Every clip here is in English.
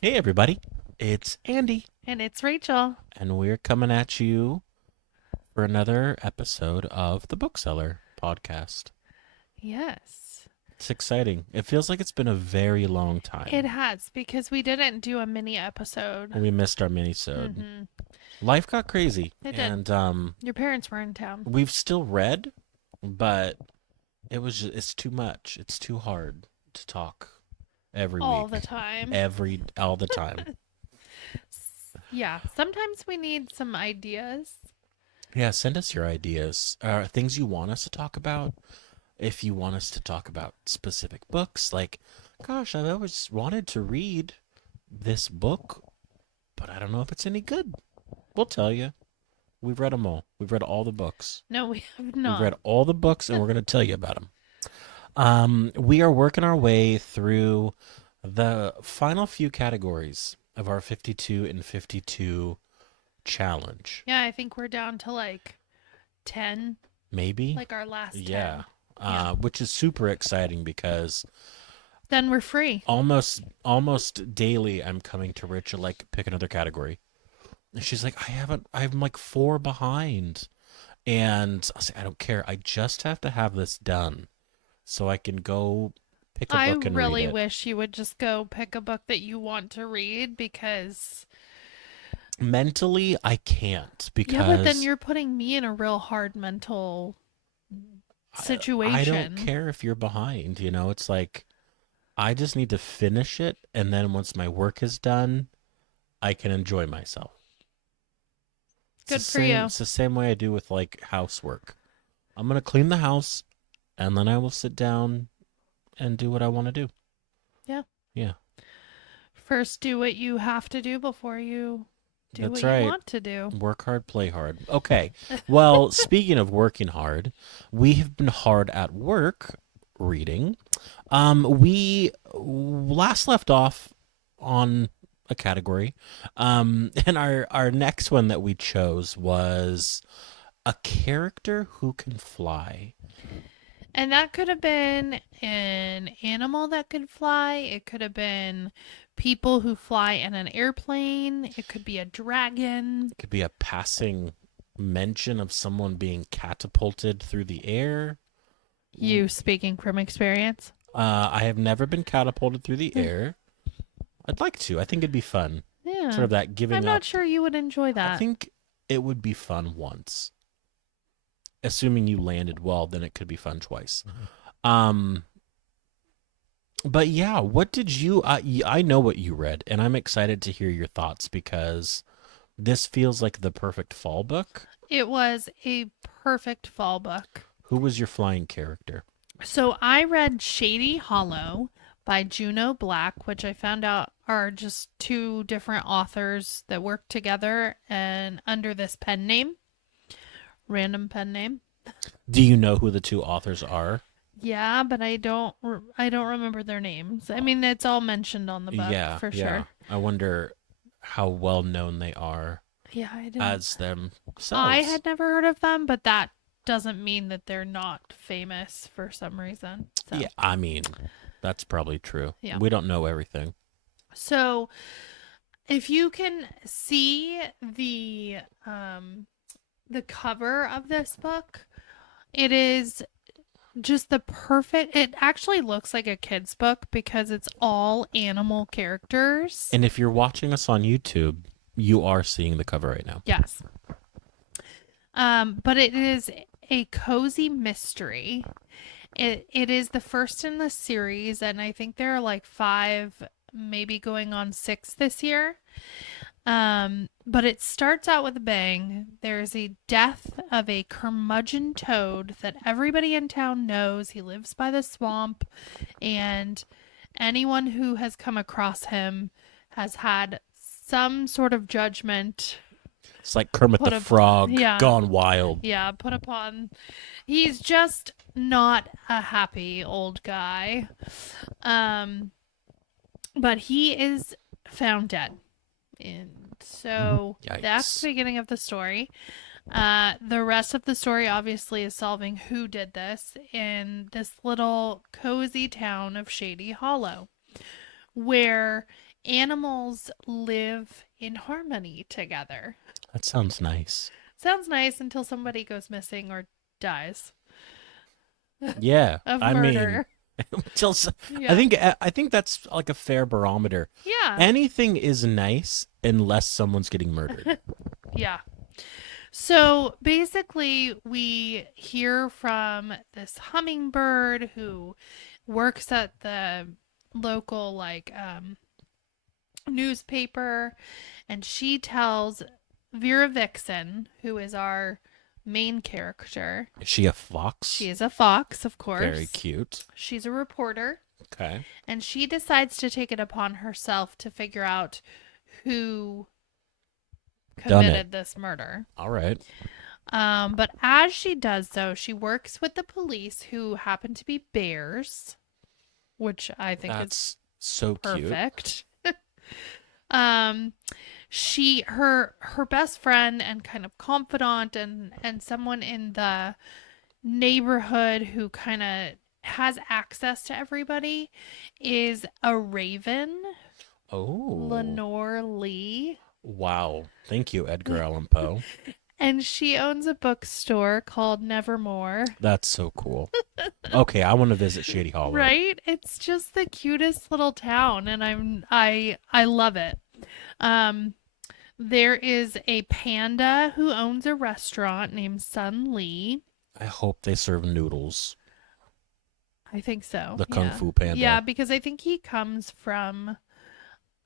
Hey, everybody. It's Andy, And it's Rachel. and we're coming at you for another episode of the Bookseller podcast. Yes, It's exciting. It feels like it's been a very long it time. has because we didn't do a mini episode. We missed our mini-sode. Mm-hmm. Life got crazy, It did. and Your parents were in town we've still read, but it's too much. It's too hard to talk every all the week, time. all the time. Yeah, sometimes we need some ideas. Yeah, send us your ideas, things you want us to talk about. If you want us to talk about specific books, like, gosh, I've always wanted to read this book, but I don't know if it's any good. We'll tell you. We've read them all. We've read all the books. No, we have We've not. read all the books, and we're going to tell you about them. We are working our way through the final few categories of our 52 and 52 challenge. Yeah, I think we're down to like 10, Maybe? like our last Yeah. 10. Yeah. Which is super exciting because Then we're free. almost daily I'm coming to Rachel like pick another category. And she's like, I'm like four behind. And I say, I don't care. I just have to have this done so I can go pick a I book and read really it. wish you would just go pick a book that you want to read because, Mentally, I can't yeah, but then because you're putting me in a real hard mental I don't situation. care if you're behind. It's like I just need to finish it. And then once my work is done, I can enjoy myself. It's the Good for same. you. It's the same way I do with like housework. I'm gonna clean the house, and then I will sit down and do what I want to do. Yeah. Yeah, First, do what you have to do before you do that's what you right. want to do. Work hard, play hard. Okay. Well, speaking of working hard, we have been hard at work reading. We last left off on a category, and our next one that we chose was a character who can fly. And that could have been an animal that could fly. It could have been people who fly in an airplane. It could be a dragon. Could be a passing mention of someone being catapulted through the air. You speaking from experience. I have never been catapulted through the air. I'd like to. I think it'd be fun. Sort Yeah. of that giving I'm not up. sure you would enjoy I that. think it would be fun once. Assuming you landed well, then it could be fun twice. Um, but yeah, what did you? I know what you read, and I'm excited to hear your thoughts because this feels like the perfect fall book. It was a perfect fall book. Who was your flying character? So I read Shady Hollow by Juneau Black, which I found out are just two different authors that work together and under this pen name, random pen name. Do you know who the two authors are? Yeah, but I don't remember their names. I mean, it's all mentioned on the book Yeah, for yeah. sure. I wonder how well known they are Yeah, I didn't. as I themselves. had never heard of them, but that doesn't mean that they're not famous for some reason. Yeah, So, I mean, that's probably true. yeah. We don't know everything. So, if you can see the cover of this book, it is just the perfect. It actually looks like a kid's book because it's all animal characters. And if you're watching us on YouTube, you are seeing the cover right now. Yes. But it is a cozy mystery. It is the first in the series, and I think there are like five, maybe going on six this year. But it starts out with a bang. There's a death of a curmudgeon toad that everybody in town knows. He lives by the swamp, and anyone who has come across him has had some sort of judgment It's like Kermit the put up. Frog Yeah, gone wild. yeah, put upon. He's just not a happy old guy. Um, but he is found dead. And so that's Yikes. the beginning of the story. The rest of the story obviously is solving who did this in this little cozy town of Shady Hollow, where animals live in harmony together. That sounds nice. Sounds nice until somebody goes missing or dies Yeah, of I mean, murder. till s- Yeah. I think that's like a fair barometer. Yeah. Anything is nice unless someone's getting murdered. Yeah. So basically, we hear from this hummingbird who works at the local, like, newspaper, and she tells Vera Vixen, who is our main character. Is she a fox? She is a fox, of Very course. cute. She's a reporter, Okay. and she decides to take it upon herself to figure out who Done it. committed this murder. All right. But as she does so, she works with the police who happen to be bears, which I think is That's so cute. perfect. um, her best friend and kind of confidant and someone in the neighborhood who kind of has access to everybody is a raven, Oh. Lenore Lee. Wow. Thank you, Edgar Allan Poe. And she owns a bookstore called Nevermore. That's so cool. Okay, I want to visit Shady Hollow. Right? It's just the cutest little town, and I love it. Um there is a panda who owns a restaurant named Sun Lee. I hope they serve noodles. I think so. The Kung Yeah. Fu Panda. Yeah, because I think he comes from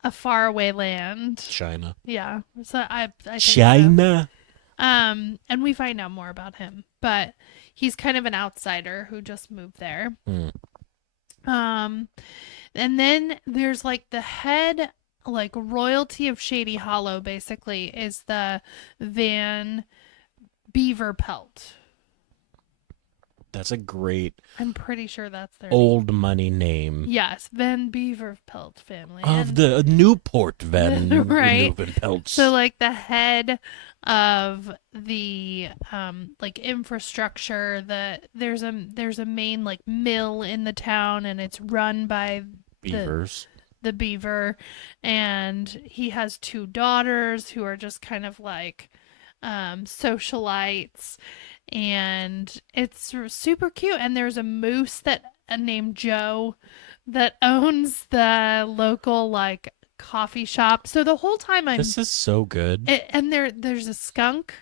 a faraway land. China. Yeah. So I think so. China. And we find out more about him, but he's kind of an outsider who just moved there. Hmm. And then there's like the head, like royalty of Shady Hollow, basically, is the Van Beaver Pelt. That's a great I'm pretty sure that's their name. old money name. Yes, Van Beaver Pelt family. Of And the Newport Van Right. Peltz. so like the head of the like infrastructure, there's a main like mill in the town, and it's run by Beavers. the beaver, and he has two daughters who are just kind of like socialites, and it's super cute. And there's a moose that named Joe that owns the local like coffee shop. So the whole time This is so good. and there's a skunk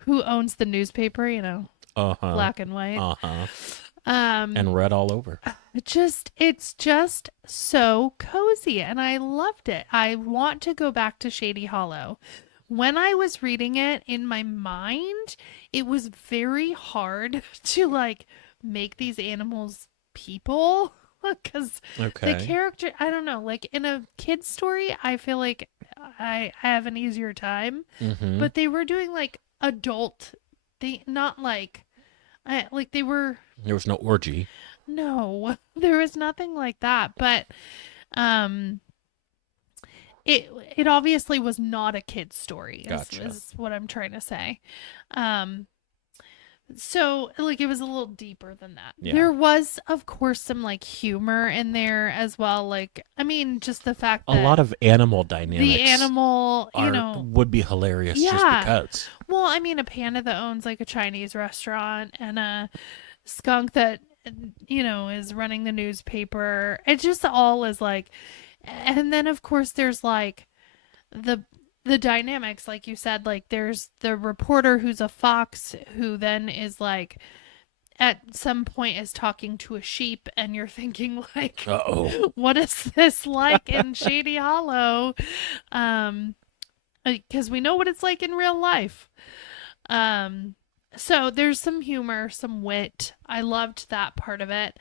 who owns the newspaper, Uh-huh. black and white. Uh-huh. Um And red all over. it's just so cozy, and I loved it. I want to go back to Shady Hollow. When I was reading it in my mind, it was very hard to like make these animals people because the Okay. character, I don't know, like in a kid's story, I feel like I have an easier time, Mm-hmm. but they were doing like adult, they not like like they were. There was no orgy. No, there was nothing like that. But um it obviously was not a kid's story, Gotcha. is what I'm trying to say. Um so like it was a little deeper than that. Yeah. There was of course some like humor in there as well. Like I mean just the fact A that lot of animal dynamics the animal, would be hilarious just Yeah. because. well, I mean a panda that owns like a Chinese restaurant and a skunk that is running the newspaper. It just all is like, and then of course there's like the dynamics, like you said, like there's the reporter who's a fox who then is like at some point is talking to a sheep, and you're thinking like, Uh-oh. what is this like in Shady Hollow? Because we know what it's like in real life. So there's some humor, some wit. I loved that part of it.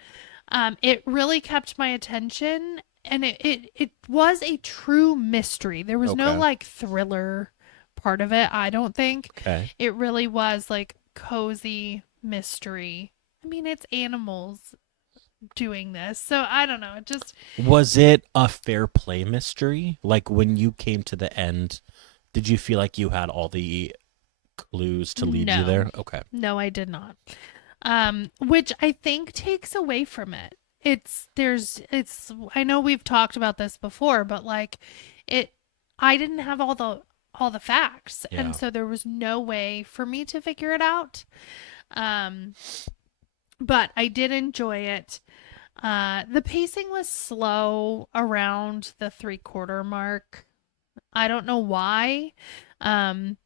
It really kept my attention, and it was a true mystery. There was no Okay. like thriller part of it, I don't think. Okay. It really was like cozy mystery. I mean, it's animals doing this. So I don't know. It just Was it a fair play mystery? Like when you came to the end, did you feel like you had all the clues to lead you No. there? Okay. No, I did not. Which I think takes away from it. it's I know we've talked about this before, but like it I didn't have all the facts, and Yeah. so there was no way for me to figure it out. Um but I did enjoy it. The pacing was slow around the 3/4 mark. I don't know why. Um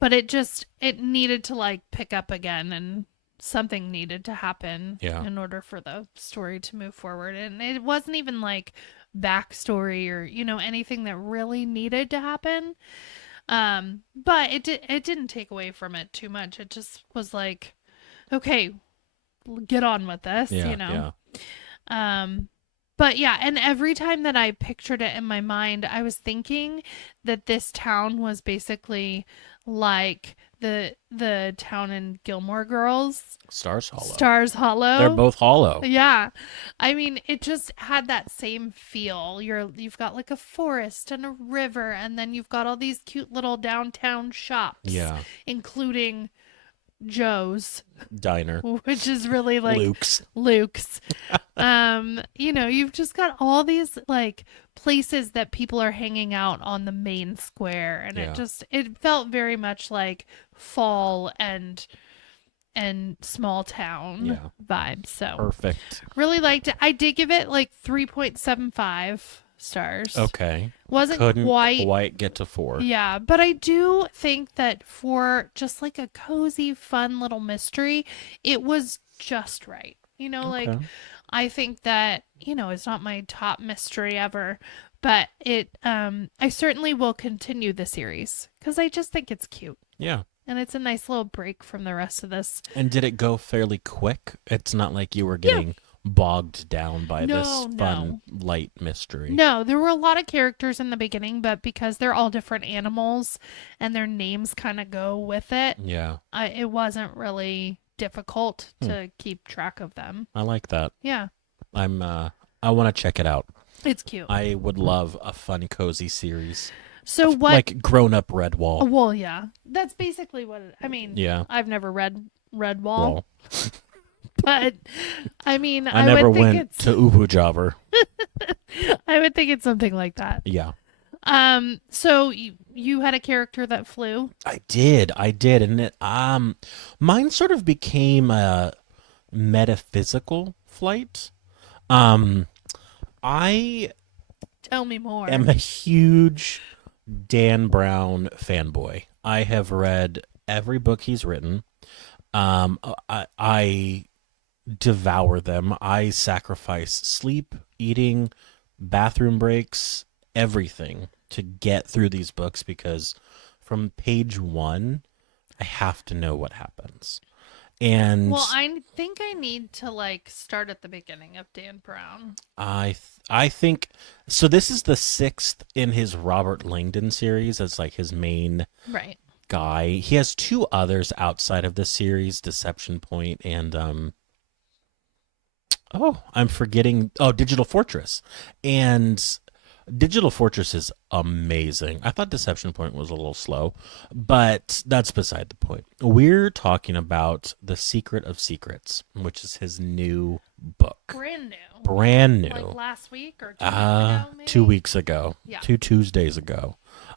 but it needed to like pick up again, and something needed to happen Yeah. in order for the story to move forward, and it wasn't even like backstory or anything that really needed to happen. But it didn't take away from it too much. It just was like, okay, get on with this, Yeah. Yeah. um but yeah, and every time that I pictured it in my mind, I was thinking that this town was basically like the town in Gilmore Girls, Stars Hollow. Stars They're Hollow. both hollow. Yeah. I mean, it just had that same feel. You've got like a forest and a river, and then you've got all these cute little downtown shops, Yeah. including Joe's, Diner. which is really like Luke's. Luke's. You've just got all these like places that people are hanging out on the main square, and Yeah. it felt very much like fall and small town Yeah. vibes. So Perfect. really liked it. I did give it like 3.75 stars. Okay. Wasn't Couldn't quite. quite get to 4. Yeah, but I do think that for just like a cozy, fun little mystery, it was just right. Like Okay. I think that, it's not my top mystery ever, but I certainly will continue the series because I just think it's cute. Yeah. And it's a nice little break from the rest of this. And did it go fairly quick? It's not like you were Yeah. getting bogged down by this No, fun, no. light mystery. No, there were a lot of characters in the beginning, but because they're all different animals and their names kind of go with it, Yeah. it wasn't really difficult Hmm. to keep track of them. I like that. Yeah, I want to check it out. it's cute. I would love a fun, cozy series. So what? Like grown up Redwall. Well, yeah, that's basically what I mean. Yeah. I've never read Redwall, Well, but I mean, I never would think went it's to Ubu Jobber. I would think it's something like that. Yeah. So you had a character that flew. I did. And mine sort of became a metaphysical flight. Um I Tell me more. am a huge Dan Brown fanboy. I have read every book he's written. I devour them. I sacrifice sleep, eating, bathroom breaks, everything to get through these books because from page 1, I have to know what happens. And Well, I think I need to like start at the beginning of Dan Brown. I think so. This is the 6th in his Robert Langdon series as like his main Right. guy. He has 2 others outside of this series, Deception Point and I'm forgetting. Oh, Digital Fortress. And Digital Fortress is amazing. I thought Deception Point was a little slow, but that's beside the point. We're talking about The Secret of Secrets, which is his new book. Brand new. Brand new. Like last week or 2 weeks ago, maybe? 2 weeks ago. Yeah. 2 Tuesdays ago.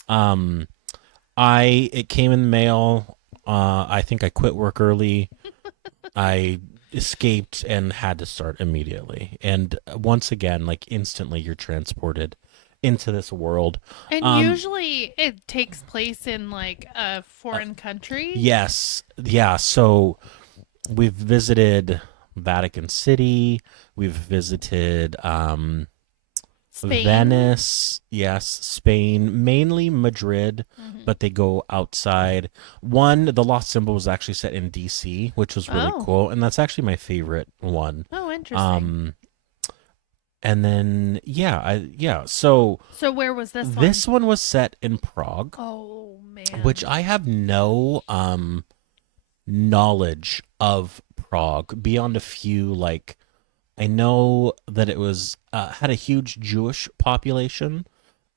It came in the mail. I think I quit work early. I escaped and had to start immediately. And once again, like instantly you're transported into this world. And usually it takes place in like a foreign country. Yes. Yeah. So we've visited Vatican City. We've visited Spain. Venice. Yes. Spain. Mainly Madrid, but they go outside. The Lost Symbol was actually set in DC, which was really Oh. cool. And that's actually my favorite one. Oh, interesting. And then so So where was this one? this one was set in Prague, Oh man. which I have no knowledge of Prague beyond a few. Like I know that it was had a huge Jewish population.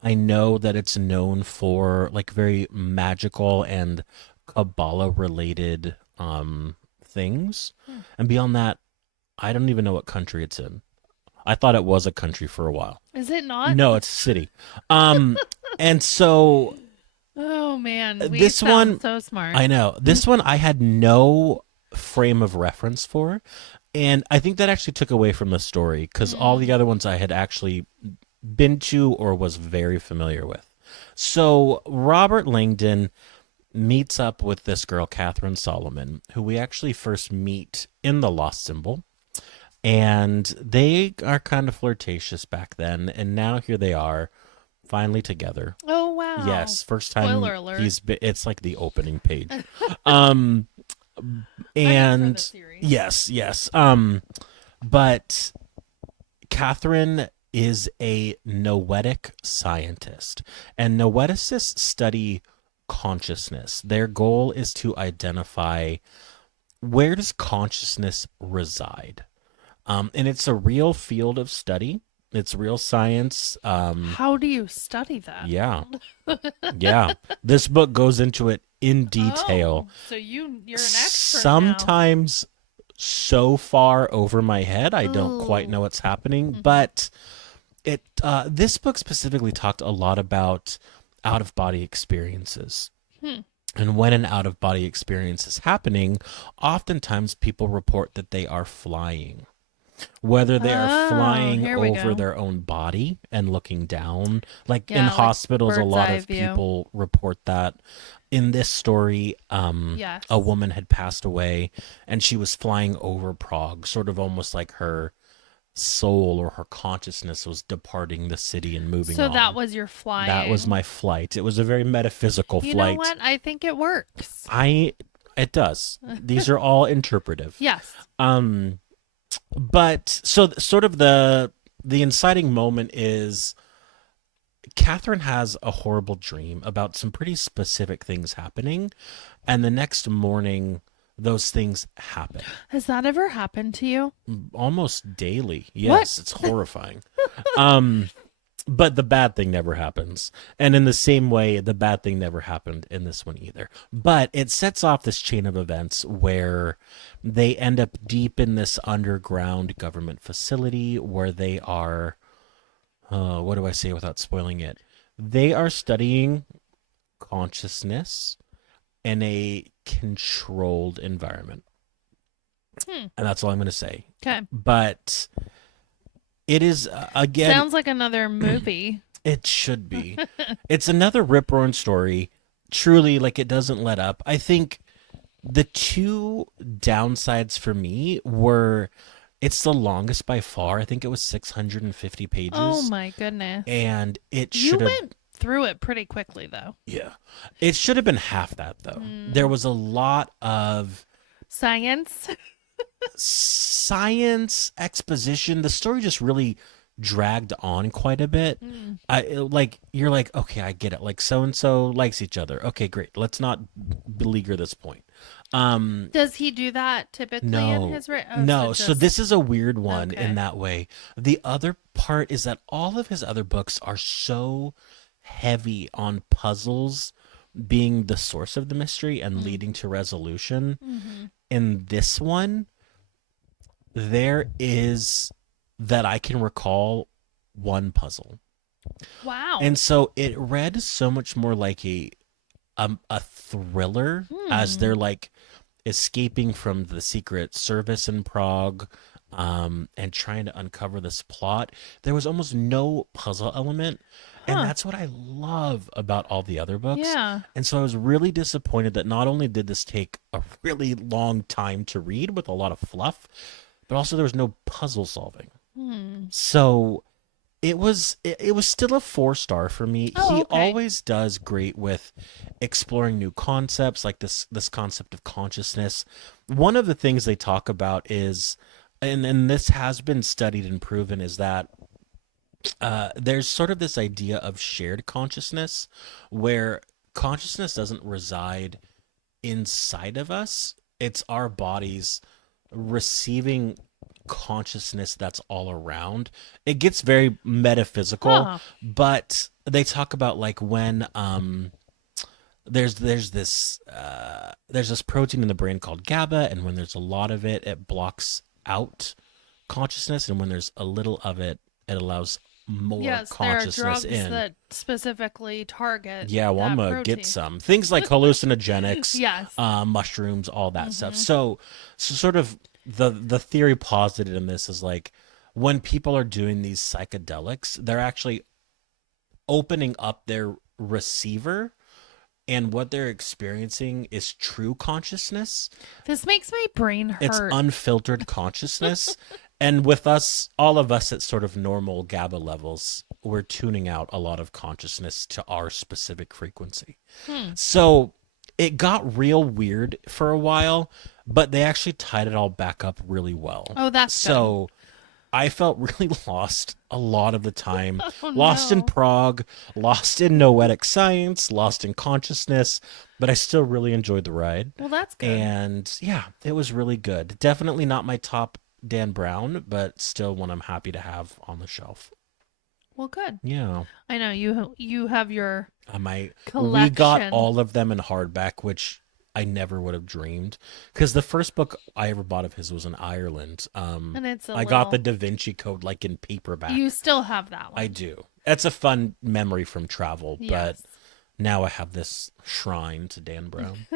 I know that it's known for like very magical and Kabbalah related things. And beyond that, I don't even know what country it's in. I thought it was a country for a while. Is it not? No, it's a city. Um, and so Oh man, we this sound one, so smart. I know this one I had no frame of reference for, and I think that actually took away from the story because all the Mm. other ones I had actually been to or was very familiar with. So Robert Langdon meets up with this girl, Catherine Solomon, who we actually first meet in The Lost Symbol. And they are kind of flirtatious back then. And now here they are, finally together. Oh wow. Yes, first time Spoiler alert. he's been, it's like the opening page. Um, I mean for the and series. yes. But Catherine is a noetic scientist, and noeticists study consciousness. Their goal is to identify where does consciousness reside. And it's a real field of study. It's real science. How do you study that? Yeah, yeah. This book goes into it in detail. Oh, so you're an expert now. Sometimes so far over my head, I don't quite know Ooh. what's happening. Hmm. But it this book specifically talked a lot about out of body experiences. Hmm. And when an out of body experience is happening, oftentimes people report that they are flying, whether they are Oh, flying here we over go. their own body and looking down. Like in Yeah, like hospitals, a bird's lot eye of view. people report that. In this story, a Yes. woman had passed away and she was flying over Prague, sort of almost like her soul or her consciousness was departing the city and moving So that on. was your That was flying. my flight. It was a very metaphysical You know flight. what? I think it works. I it does. These are all interpretive. Yes. Um but so sort of the inciting moment is Catherine has a horrible dream about some pretty specific things happening, and the next morning those things happen Has that ever happened to you? almost daily. What? Yes, it's horrifying. Um but the bad thing never happens. And in the same way, the bad thing never happened in this one either. But it sets off this chain of events where they end up deep in this underground government facility where they are, what do I say without spoiling it? They are studying consciousness in a controlled environment. Hmm. And that's all I'm going to say. Okay. But it is, again, Sounds like another movie. it should be. It's another rip roaring story. Truly, like it doesn't let up. I think the two downsides for me were it's the longest by far. I think it was 650 Oh pages, my goodness. and it You should have, went through it pretty quickly though. yeah, it should have been half that though. There Hmm. was a lot of Science. science exposition. The story just really dragged on quite a bit. Mm. Like you're like, okay, I get it. Like so and so likes each other. Okay, great. Let's not beleaguer this point. Um, Does he do that typically in no, his Oh, so no. So just this is a weird one in okay. that way. The other part is that all of his other books are so heavy on puzzles being the source of the mystery and Mm. leading to resolution. Hmm. In this one, there is that I can recall one puzzle. Wow. And so it read so much more like a thriller as Hmm. they're like escaping from the secret service in Prague, and trying to uncover this plot. There was almost no puzzle element, and Huh. that's what I love about all the other books. Yeah. And so I was really disappointed that not only did this take a really long time to read with a lot of fluff, but also there was no puzzle solving. Hmm. So it was still a 4 star for me. Oh, He okay. always does great with exploring new concepts like this concept of consciousness. One of the things they talk about is and this has been studied and proven is that there's sort of this idea of shared consciousness where consciousness doesn't reside inside of us. It's our bodies receiving consciousness that's all around. It gets very metaphysical, Huh. but they talk about like when there's this protein in the brain called GABA, and when there's a lot of it, it blocks out consciousness, and when there's a little of it, it allows more Yes, there are consciousness drugs in. that specifically target Yeah, well, I'm that gonna get protein. some things like hallucinogenics, Yes. mushrooms, all that stuff. Mm-hmm. So sort of the theory posited in this is like when people are doing these psychedelics, they're actually opening up their receiver, and what they're experiencing is true consciousness. This makes my brain It's hurt. unfiltered consciousness. And with us, all of us at sort of normal GABA levels, we're tuning out a lot of consciousness to our specific frequency. Hmm. So it got real weird for a while, but they actually tied it all back up really well. Oh, that's good. So I felt really lost a lot of the time. Oh Lost in no. Prague, lost in noetic science, lost in consciousness, but I still really enjoyed the ride. Well, that's good. And yeah, it was really good. Definitely not my top Dan Brown, but still one I'm happy to have on the shelf. Well, good. Yeah. I know you have your We got collection, all of them in hardback, which I never would have dreamed. Because the first book I ever bought of his was in Ireland. and it's a I got the little. Da Vinci Code like in You paperback. still have that I one. do. It's a fun memory from travel, but Yes. now I have this shrine to Dan Brown.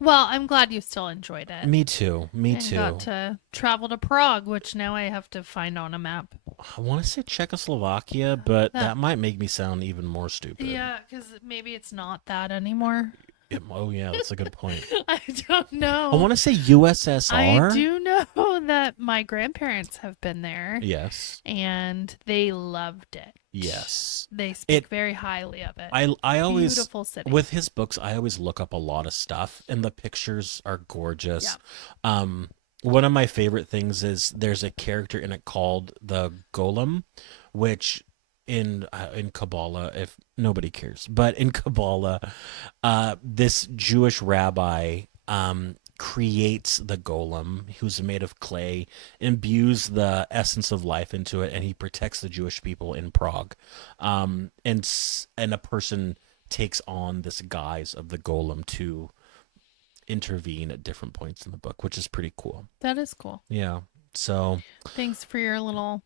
Well, I'm glad you still enjoyed it Me too. Me and got too. to travel to Prague, which now I have to find on a map. I want to say Czechoslovakia, but That that might make me sound even more stupid. Yeah, because maybe it's not that anymore. Oh, yeah, that's a good point. I don't I know. want to say I USSR. do know that my grandparents have been there Yes. and they loved it. Yes. They speak It very highly of it. I always Beautiful city. with his books I always look up a lot of stuff and the pictures are Yeah. gorgeous. One of my favorite things is there's a character in it called the Golem, which in Kabbalah, if nobody cares, but in Kabbalah, this Jewish rabbi creates the golem who's made of clay, imbues the essence of life into it, and he protects the Jewish people in Prague. And a person takes on this guise of the golem to intervene at different points in the book, which is pretty cool. That is cool. Yeah. So Thanks for your little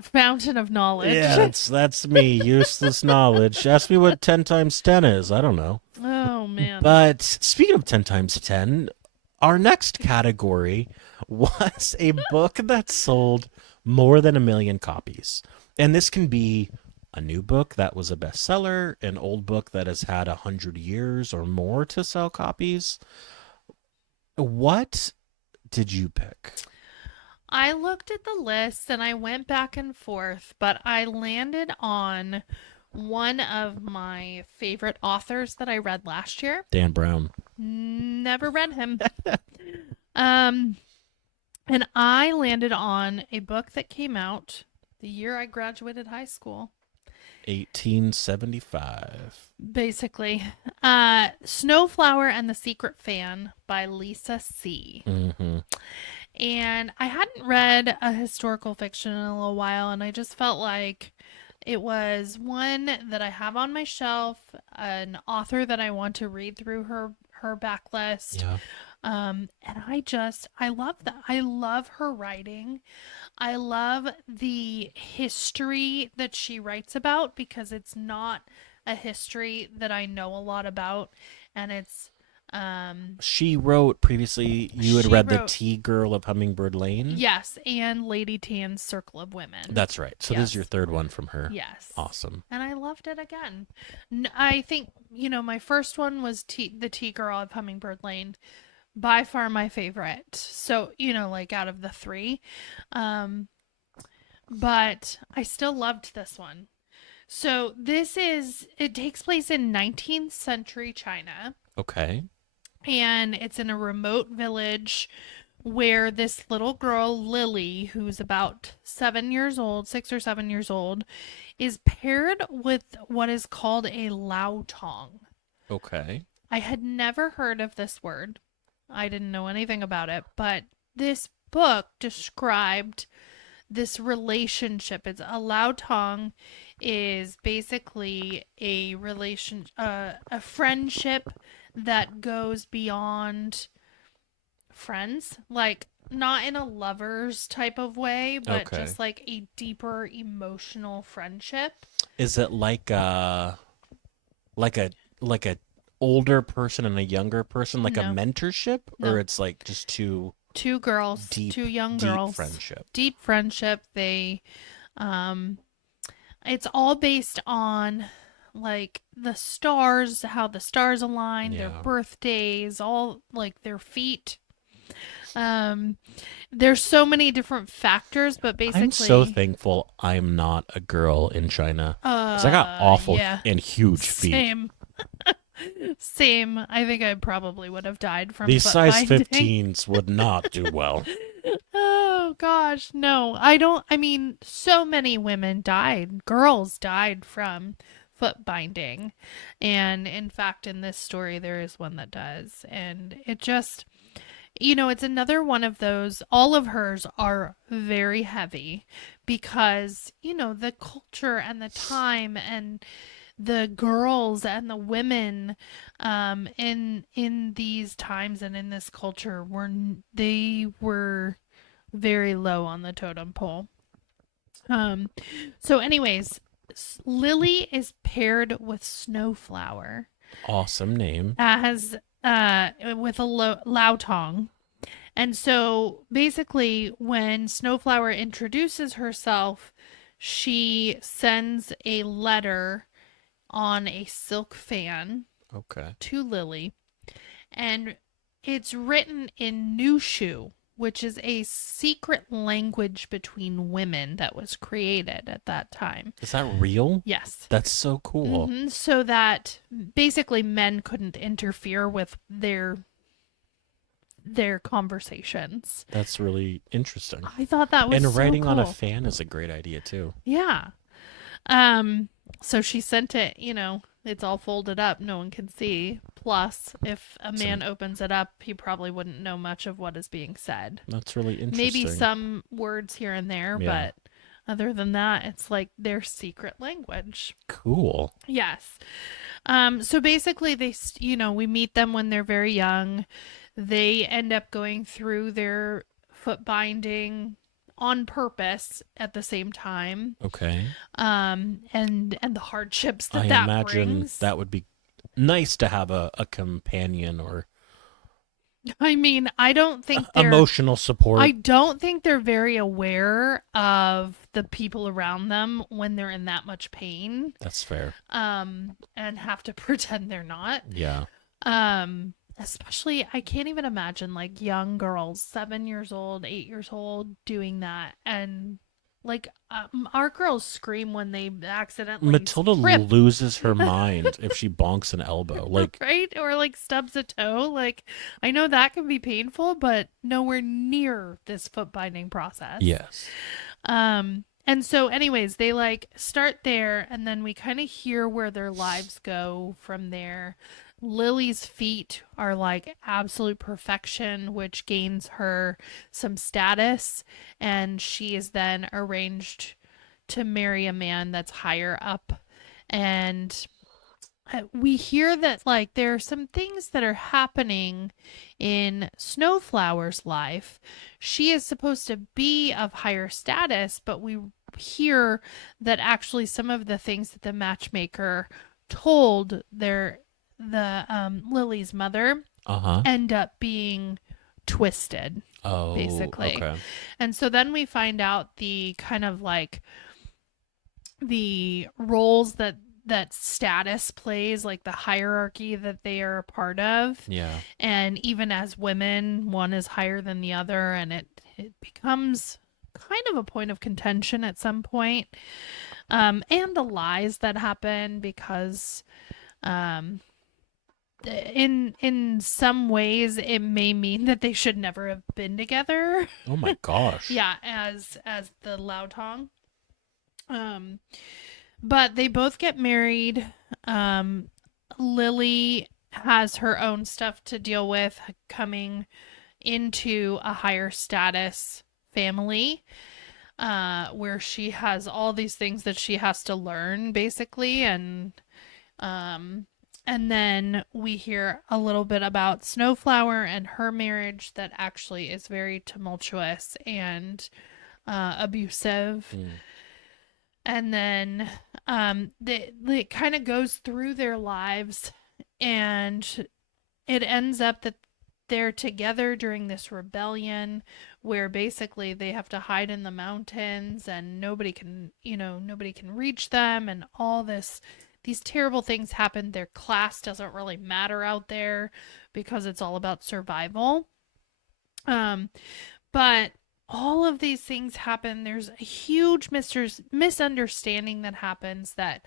fountain of knowledge. yeah, that's me, useless knowledge. Ask me what 10 times 10 is. I don't know. Oh man. But speaking of 10 times 10, our next category was a book that sold more than 1 million copies. And this can be a new book that was a bestseller, an old book that has had 100 years or more to sell copies. What did you pick? I looked at the list and I went back and forth, but I landed on one of my favorite authors that I read last year. Dan Brown. Never read him. Um, and I landed on a book that came out the year I graduated high school. 1875. Basically, Snowflower and the Secret Fan by Lisa C. Mm-hmm. And I hadn't read a historical fiction in a little while, and I just felt like it was one that I have on my shelf, an author that I want to read through her backlist. Yeah. And I love that. I love her writing. I love the history that she writes about because it's not a history that I know a lot about, and it's She wrote previously, you had she read The wrote Tea Girl of Hummingbird Lane. yes, and Lady Tan's Circle of Women. That's right. So this is your Yes. third one from her. Yes. Awesome. And I loved it again. I think, my first one was The Tea Girl of Hummingbird Lane. By far my favorite. So, like out of the three. But I still loved this one. So it takes place in 19th century China. Okay. And it's in a remote village where this little girl, Lily, who's about 7 years old, 6 or 7 years old, is paired with what is called a Lao Tong. Okay. I had never heard of this word. I didn't know anything about it, but this book described this relationship. It's a Lao Tong is basically a friendship that goes beyond friends, like not in a lovers type of way, but Okay. just like a deeper emotional friendship. Is it like a like a older person and a younger person, like a No, mentorship, or no. it's like just two Two girls, deep two young deep girls, friendship? deep friendship. Um, it's all based on like the stars, how the stars align, their Yeah. birthdays, all like their feet. Um, there's so many different factors, but I'm so basically, thankful I'm not a girl in China because I got awful yeah, and huge feet. same, same. I think I probably would have died from These foot size binding. 15s would not do well. Oh gosh, no. I don't I mean so many women died, girls died from foot binding. And in fact in this story there is one that does. And it just it's another one of those all of hers are very heavy because, the culture and the time and the girls and the women in these times and in this culture they were very low on the totem pole. Um, so, anyways, Lily is paired with Snowflower Awesome name. as with a Lao Tong. And so basically, when Snowflower introduces herself, she sends a letter on a silk fan Okay. to Lily, and it's written in Nushu, which is a secret language between women that was created at that time. Is that real? Yes. That's so cool. So that basically men couldn't interfere with their conversations. That's really interesting. I thought that was And so writing on a cool. fan is a great idea too. Yeah. Um, so she sent it, it's all folded up, no one can see. Plus, if a It's man opens it up, he probably wouldn't know much of what is being said. that's really Maybe interesting. some words here and there, Yeah. but other than that, it's like their secret language. Cool. Yes. So basically, we meet them when they're very young. They end up going through their foot binding on purpose at the same time, Okay. and the hardships I that imagine brings. that would be nice to have a companion or I mean, emotional I support. don't think they're very aware of the people around them when they're in that much pain, That's fair. and have to pretend they're not. Yeah. Especially, I can't even imagine like young girls, 7 years old, 8 years old, doing that. And like, our girls scream when they accidentally Matilda trip, loses her mind if she bonks an elbow. Like, right? Or like stubs a toe. Like, I know that can be painful, but nowhere near this foot binding process. yes. And so, anyways, they like start there, and then we kind of hear where their lives go from there. Lily's feet are like absolute perfection, which gains her some status, and she is then arranged to marry a man that's higher up. And we hear that like there are some things that are happening in Snowflower's life. She is supposed to be of higher status, but we hear that actually some of the things that the matchmaker told the Lily's mother Uh-huh. end up being twisted, Oh, basically. okay. And so then we find out the kind of like the roles that status plays, like the hierarchy that they are a part of. Yeah. And even as women, one is higher than the other, and it becomes kind of a point of contention at some point. And the lies that happen because um in some ways it may mean that they should never have been together. Oh my gosh. Yeah, as the Lao Tong. But they both get married. Lily has her own stuff to deal with coming into a higher status family, where she has all these things that she has to learn, basically, um, And then we hear a little bit about Snowflower and her marriage that actually is very tumultuous and abusive. Mm. And then it kind of goes through their lives, and it ends up that they're together during this rebellion where basically they have to hide in the mountains and nobody can reach them, and all these terrible things happen. Their class doesn't really matter out there because it's all about survival. um but all of these things happen. There's a huge misunderstanding that happens that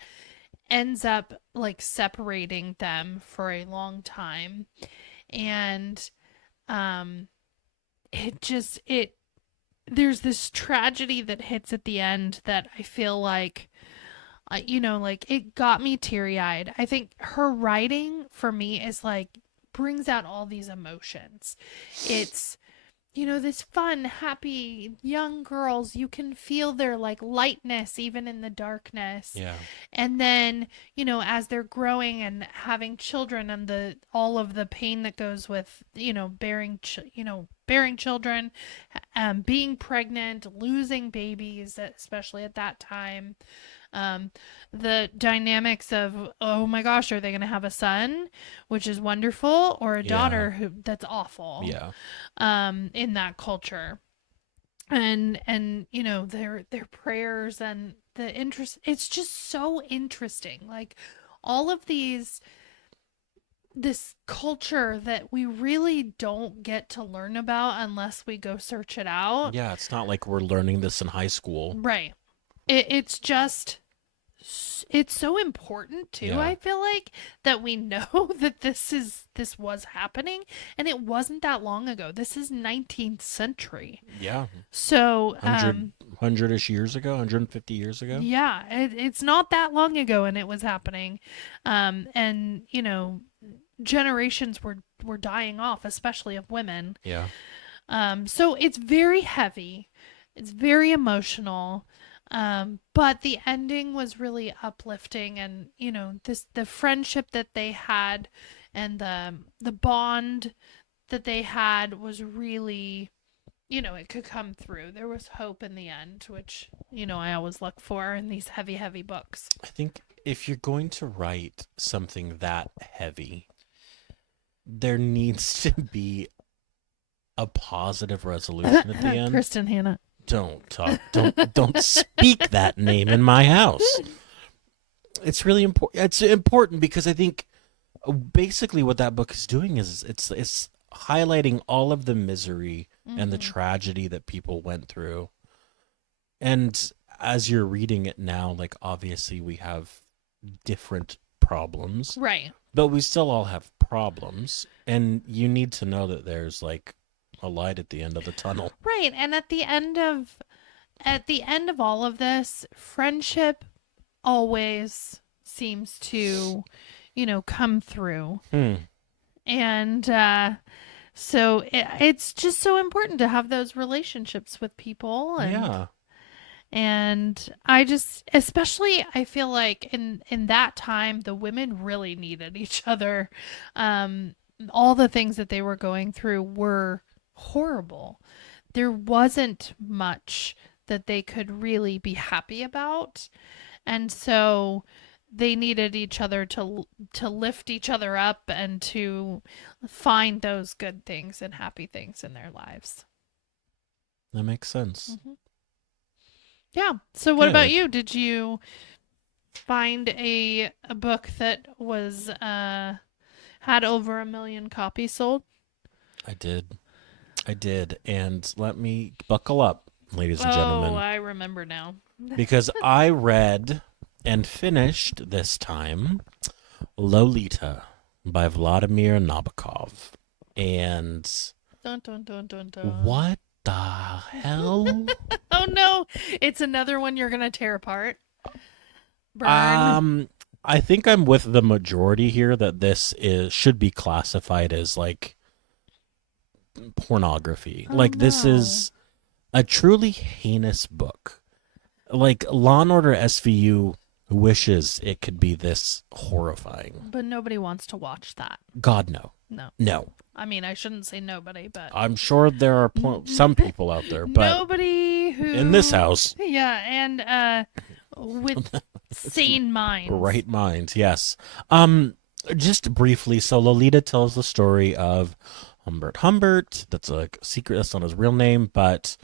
ends up like separating them for a long time. And um it just it there's this tragedy that hits at the end that I feel like like it got me teary-eyed. I think her writing for me is like brings out all these emotions. It's this fun, happy young girls, you can feel their like lightness even in the darkness. Yeah. And then, as they're growing and having children and the all of the pain that goes with, bearing children, being pregnant, losing babies, especially at that time. Um, the dynamics of, oh my gosh, are they going to have a son, which is wonderful, or a Yeah. daughter who that's awful, Yeah. in that culture. And their prayers and the interest, it's just so interesting. Like all of this culture that we really don't get to learn about unless we go search it out. Yeah, it's not like we're learning this in high school. Right. It's just it's so important too, Yeah. I feel like, that we know that this was happening, and it wasn't that long ago. This is 19th century. Yeah. So 100-ish years ago, 150 years ago. yeah, it's not that long ago, and it was happening. And generations were dying off, especially of women. Yeah. So it's very heavy, it's very emotional. But the ending was really uplifting, and the friendship that they had and the bond that they had was really, it could come through. There was hope in the end, which I always look for in these heavy, heavy books. I think if you're going to write something that heavy, there needs to be a positive resolution at the end. Kristen Hannah. Don't talk. Don't speak that name in my house. It's really important. It's important because I think basically what that book is doing is it's highlighting all of the misery and the Mm-hmm. tragedy that people went through. And as you're reading it now, like obviously we have different problems, Right. but we still all have problems, and you need to know that there's like a light at the end of the tunnel. Right. And at the end of all of this, friendship always seems to, come through. Hmm. And so it's just so important to have those relationships with people. and Yeah. and I just, especially, I feel like in that time the women really needed each other. um all the things that they were going through were horrible. There wasn't much that they could really be happy about, and so they needed each other to lift each other up and to find those good things and happy things in their lives. That makes sense. Hmm. Yeah. So what about Good. you? Did you find a book that was had over 1 million copies sold? I did. I did. And let me buckle up, ladies and Oh, gentlemen, I remember now. because I read and finished this time Lolita by Vladimir Nabokov. And Dun dun dun dun dun. what the hell? Oh no, it's another one you're gonna tear apart. Burn. I think I'm with the majority here that this should be classified as like pornography. Oh Like this no. is a truly heinous book. Like Law and Order SVU wishes it could be this horrifying. But nobody wants to watch that. God, no. No. No. I mean, I shouldn't say nobody, but I'm sure there are some people out there, but nobody in this who, house, yeah, and with sane minds. right minds, yes. Just briefly, so Lolita tells the story of Humbert Humbert. That's a secret. That's not his real name, but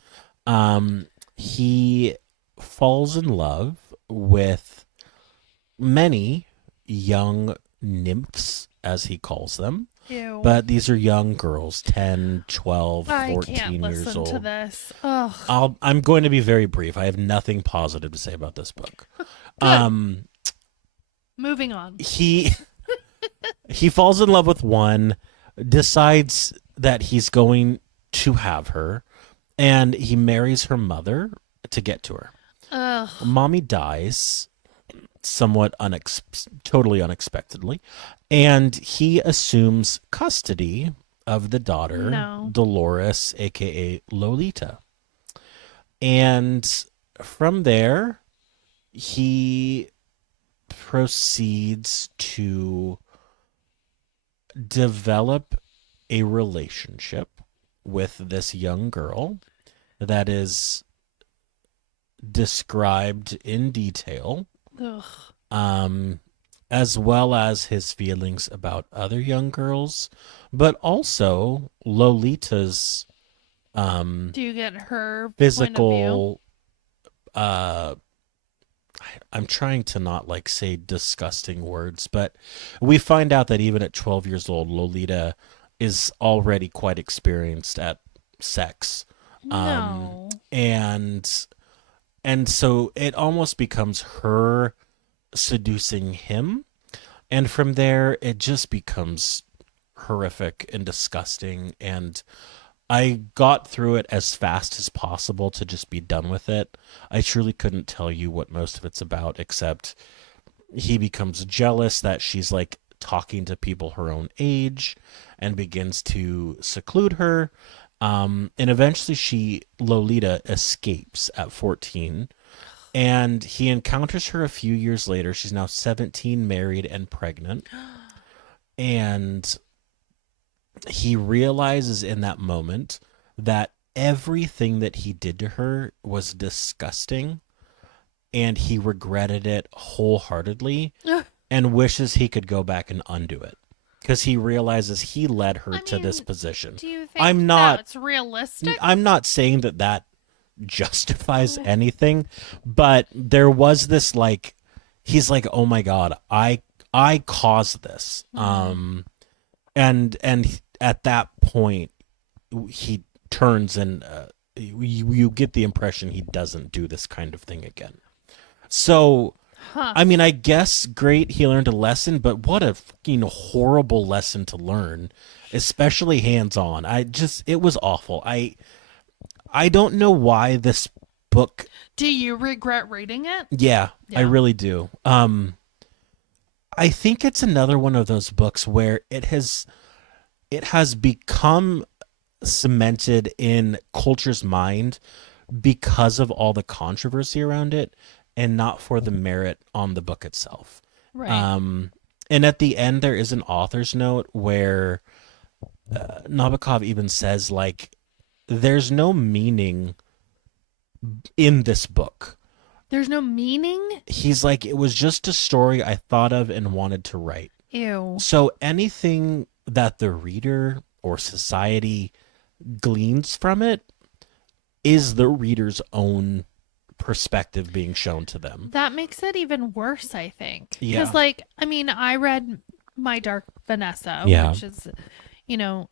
he falls in love with many young nymphs, as he calls them. Ew. But these are young girls, 10, 12, I 14 can't years listen to old. this. Ugh. I'm going to be very brief. I have nothing positive to say about this book. Good. Moving on. He falls in love with one, decides that he's going to have her, and he marries her mother to get to her. Ugh. Mommy dies somewhat totally unexpectedly, and he assumes custody of the daughter, No. Dolores, aka Lolita. And from there, he proceeds to develop a relationship with this young girl that is described in detail, Ugh. as well as his feelings about other young girls, but also Lolita's Do you get her point of view? physical. Uh, I'm trying to not like say disgusting words, but we find out that even at 12 years old, Lolita is already quite experienced at sex. No. And so it almost becomes her seducing him, and from there it just becomes horrific and disgusting, and I got through it as fast as possible to just be done with it. I truly couldn't tell you what most of it's about, except he becomes jealous that she's like talking to people her own age and begins to seclude her. And eventually Lolita escapes at 14, and he encounters her a few years later. She's now 17, married and pregnant. And he realizes in that moment that everything that he did to her was disgusting, and he regretted it wholeheartedly Ugh. and wishes he could go back and undo it, because he realizes he led her I to this mean, position. Do you think I'm not that's realistic? I'm not saying that justifies anything, but there was this like, he's like, "Oh my god, I caused this." And at that point he turns, and you get the impression he doesn't do this kind of thing again. So Huh. I mean, I guess great, he learned a lesson, but what a fucking horrible lesson to learn, especially hands-on. It was awful. I don't know why this book. Do you regret reading it? Yeah, I Yeah. really do. I think it's another one of those books where it has become cemented in culture's mind because of all the controversy around it, and not for the merit on the book itself. Right. And at the end, there is an author's note where Nabokov even says, like, there's no meaning in this book. There's no meaning? He's like, it was just a story I thought of and wanted to write. Ew. So anything that the reader or society gleans from it is the reader's own perspective being shown to them. That makes it even worse, I think. Yeah. Because, like, I mean, I read My Dark Vanessa, Yeah. which is,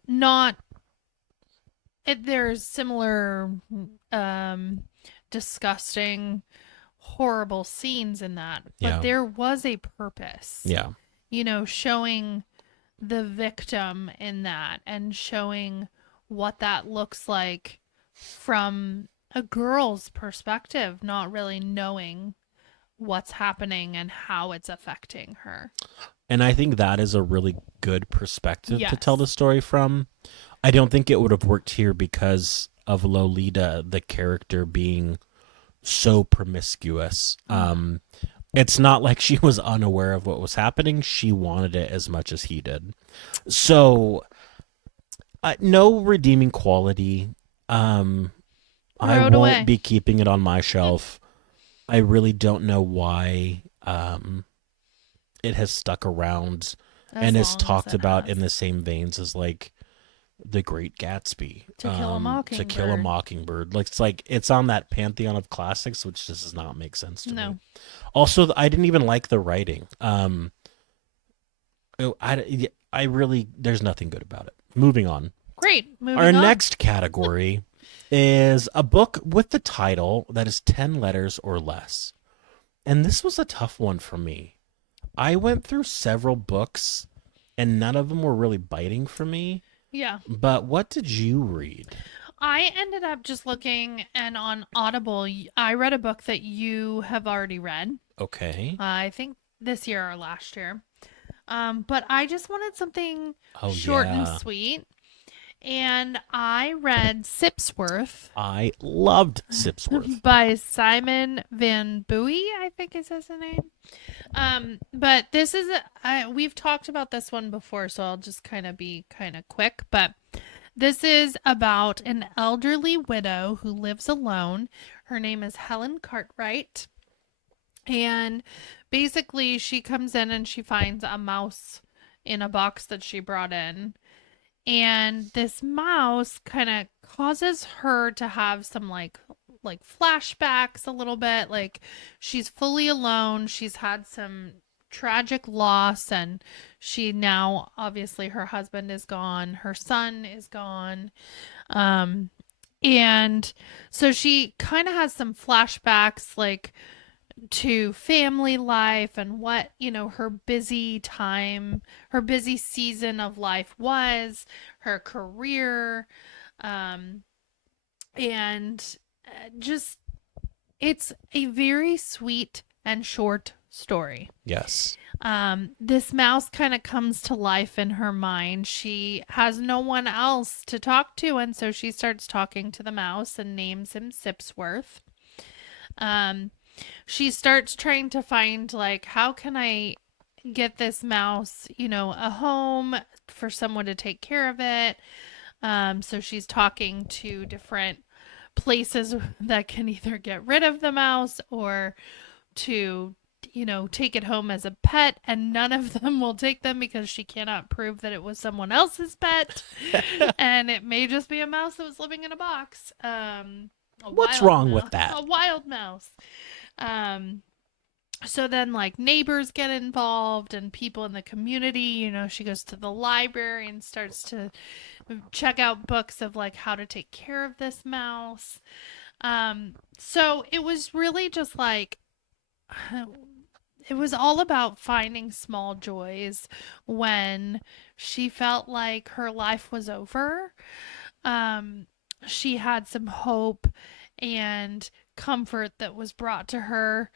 not. There's similar disgusting, horrible scenes in that. But Yeah. there was a purpose. Yeah. Showing the victim in that and showing what that looks like from a girl's perspective, not really knowing what's happening and how it's affecting her. And I think that is a really good perspective to Yes. tell the story from. I don't think it would have worked here because of Lolita, the character, being so promiscuous. It's not like she was unaware of what was happening. She wanted it as much as he did. So, no redeeming quality. Um, I Throw it won't away be keeping it on my shelf. I really don't know why it has stuck around as and is long as talked it about has. in the same veins as like The Great Gatsby, To Kill a To Kill a Mockingbird. Mockingbird. Like it's on that pantheon of classics, which just does not make sense to me. No. Also, I didn't even like the writing. I really there's nothing good about it. Moving on. Great. Our Moving on. next category is a book with the title that is 10 letters or less. And this was a tough one for me. I went through several books and none of them were really biting for me. Yeah. But what did you read? I ended up just looking, and on Audible, I read a book that you have already read. Okay. I think this year or last year. But I just wanted something Oh, short and yeah. sweet. And I read Sipsworth I loved Sipsworth. by Simon Van Booy, I think is his name. But this is we've talked about this one before, so I'll just kind of be kind of quick. But this is about an elderly widow who lives alone. Her name is Helen Cartwright. And basically, she comes in and she finds a mouse in a box that she brought in. And this mouse kind of causes her to have some like flashbacks a little bit. Like she's fully alone. She's had some tragic loss, and she now obviously her husband is gone, her son is gone. Um and so she kind of has some flashbacks like to family life and what, her busy time, her busy season of life was, her career, um, and just it's a very sweet and short story. Yes. This mouse kind of comes to life in her mind. She has no one else to talk to, and so she starts talking to the mouse and names him Sipsworth. Um, she starts trying to find like how can I get this mouse, a home for someone to take care of it. So she's talking to different places that can either get rid of the mouse or to take it home as a pet, and none of them will take them because she cannot prove that it was someone else's pet. And it may just be a mouse that was living in a box. A What's wild wrong with mouse. that? A wild mouse. Um, so then like neighbors get involved and people in the community, she goes to the library and starts to check out books of like how to take care of this mouse. So it was really just like it was all about finding small joys when she felt like her life was over. um she had some hope and comfort that was brought to her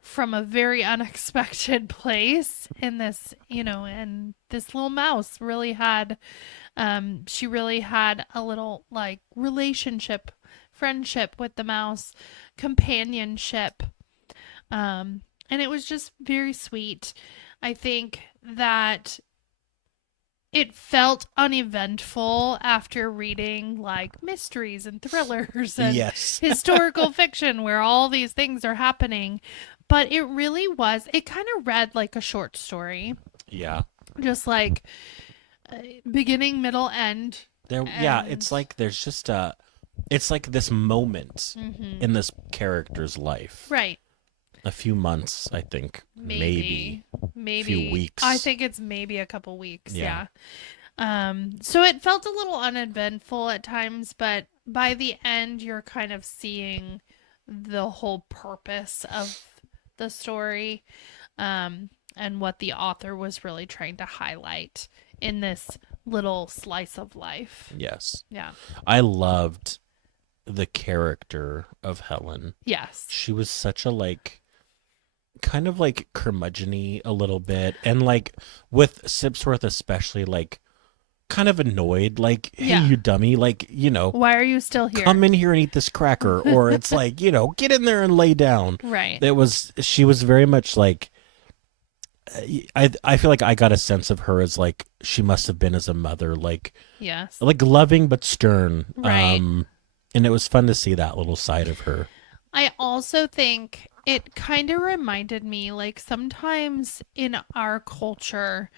from a very unexpected place in this, and this little mouse really had she really had a little like relationship, friendship with the mouse, companionship. And it was just very sweet. I think that it felt uneventful after reading like mysteries and thrillers and Yes. historical fiction where all these things are happening. But it really was, it kind of read like a short story, Yeah. just like beginning, middle, end. Yeah, And it's like there's just it's like this moment mhm. in this character's life. Right. A few months, I think, maybe Maybe. a few Maybe. I weeks. think it's maybe a couple weeks. Yeah. Yeah. So it felt a little uneventful at times, but by the end, you're kind of seeing the whole purpose of the story, and what the author was really trying to highlight in this little slice of life. Yes. Yeah. I loved the character of Helen. Yes. She was such a like kind of like curmudgeon-y a little bit, and like with Sipsworth especially, like kind of annoyed, like, hey, Yeah. you dummy, like, Why are you still here? come in here and eat this cracker, or it's like, get in there and lay down. Right. She was very much like, I feel like I got a sense of her as like she must have been as a mother, Yes. like loving but stern. Right. And it was fun to see that little side of her. I also think it kind of reminded me like sometimes in our culture,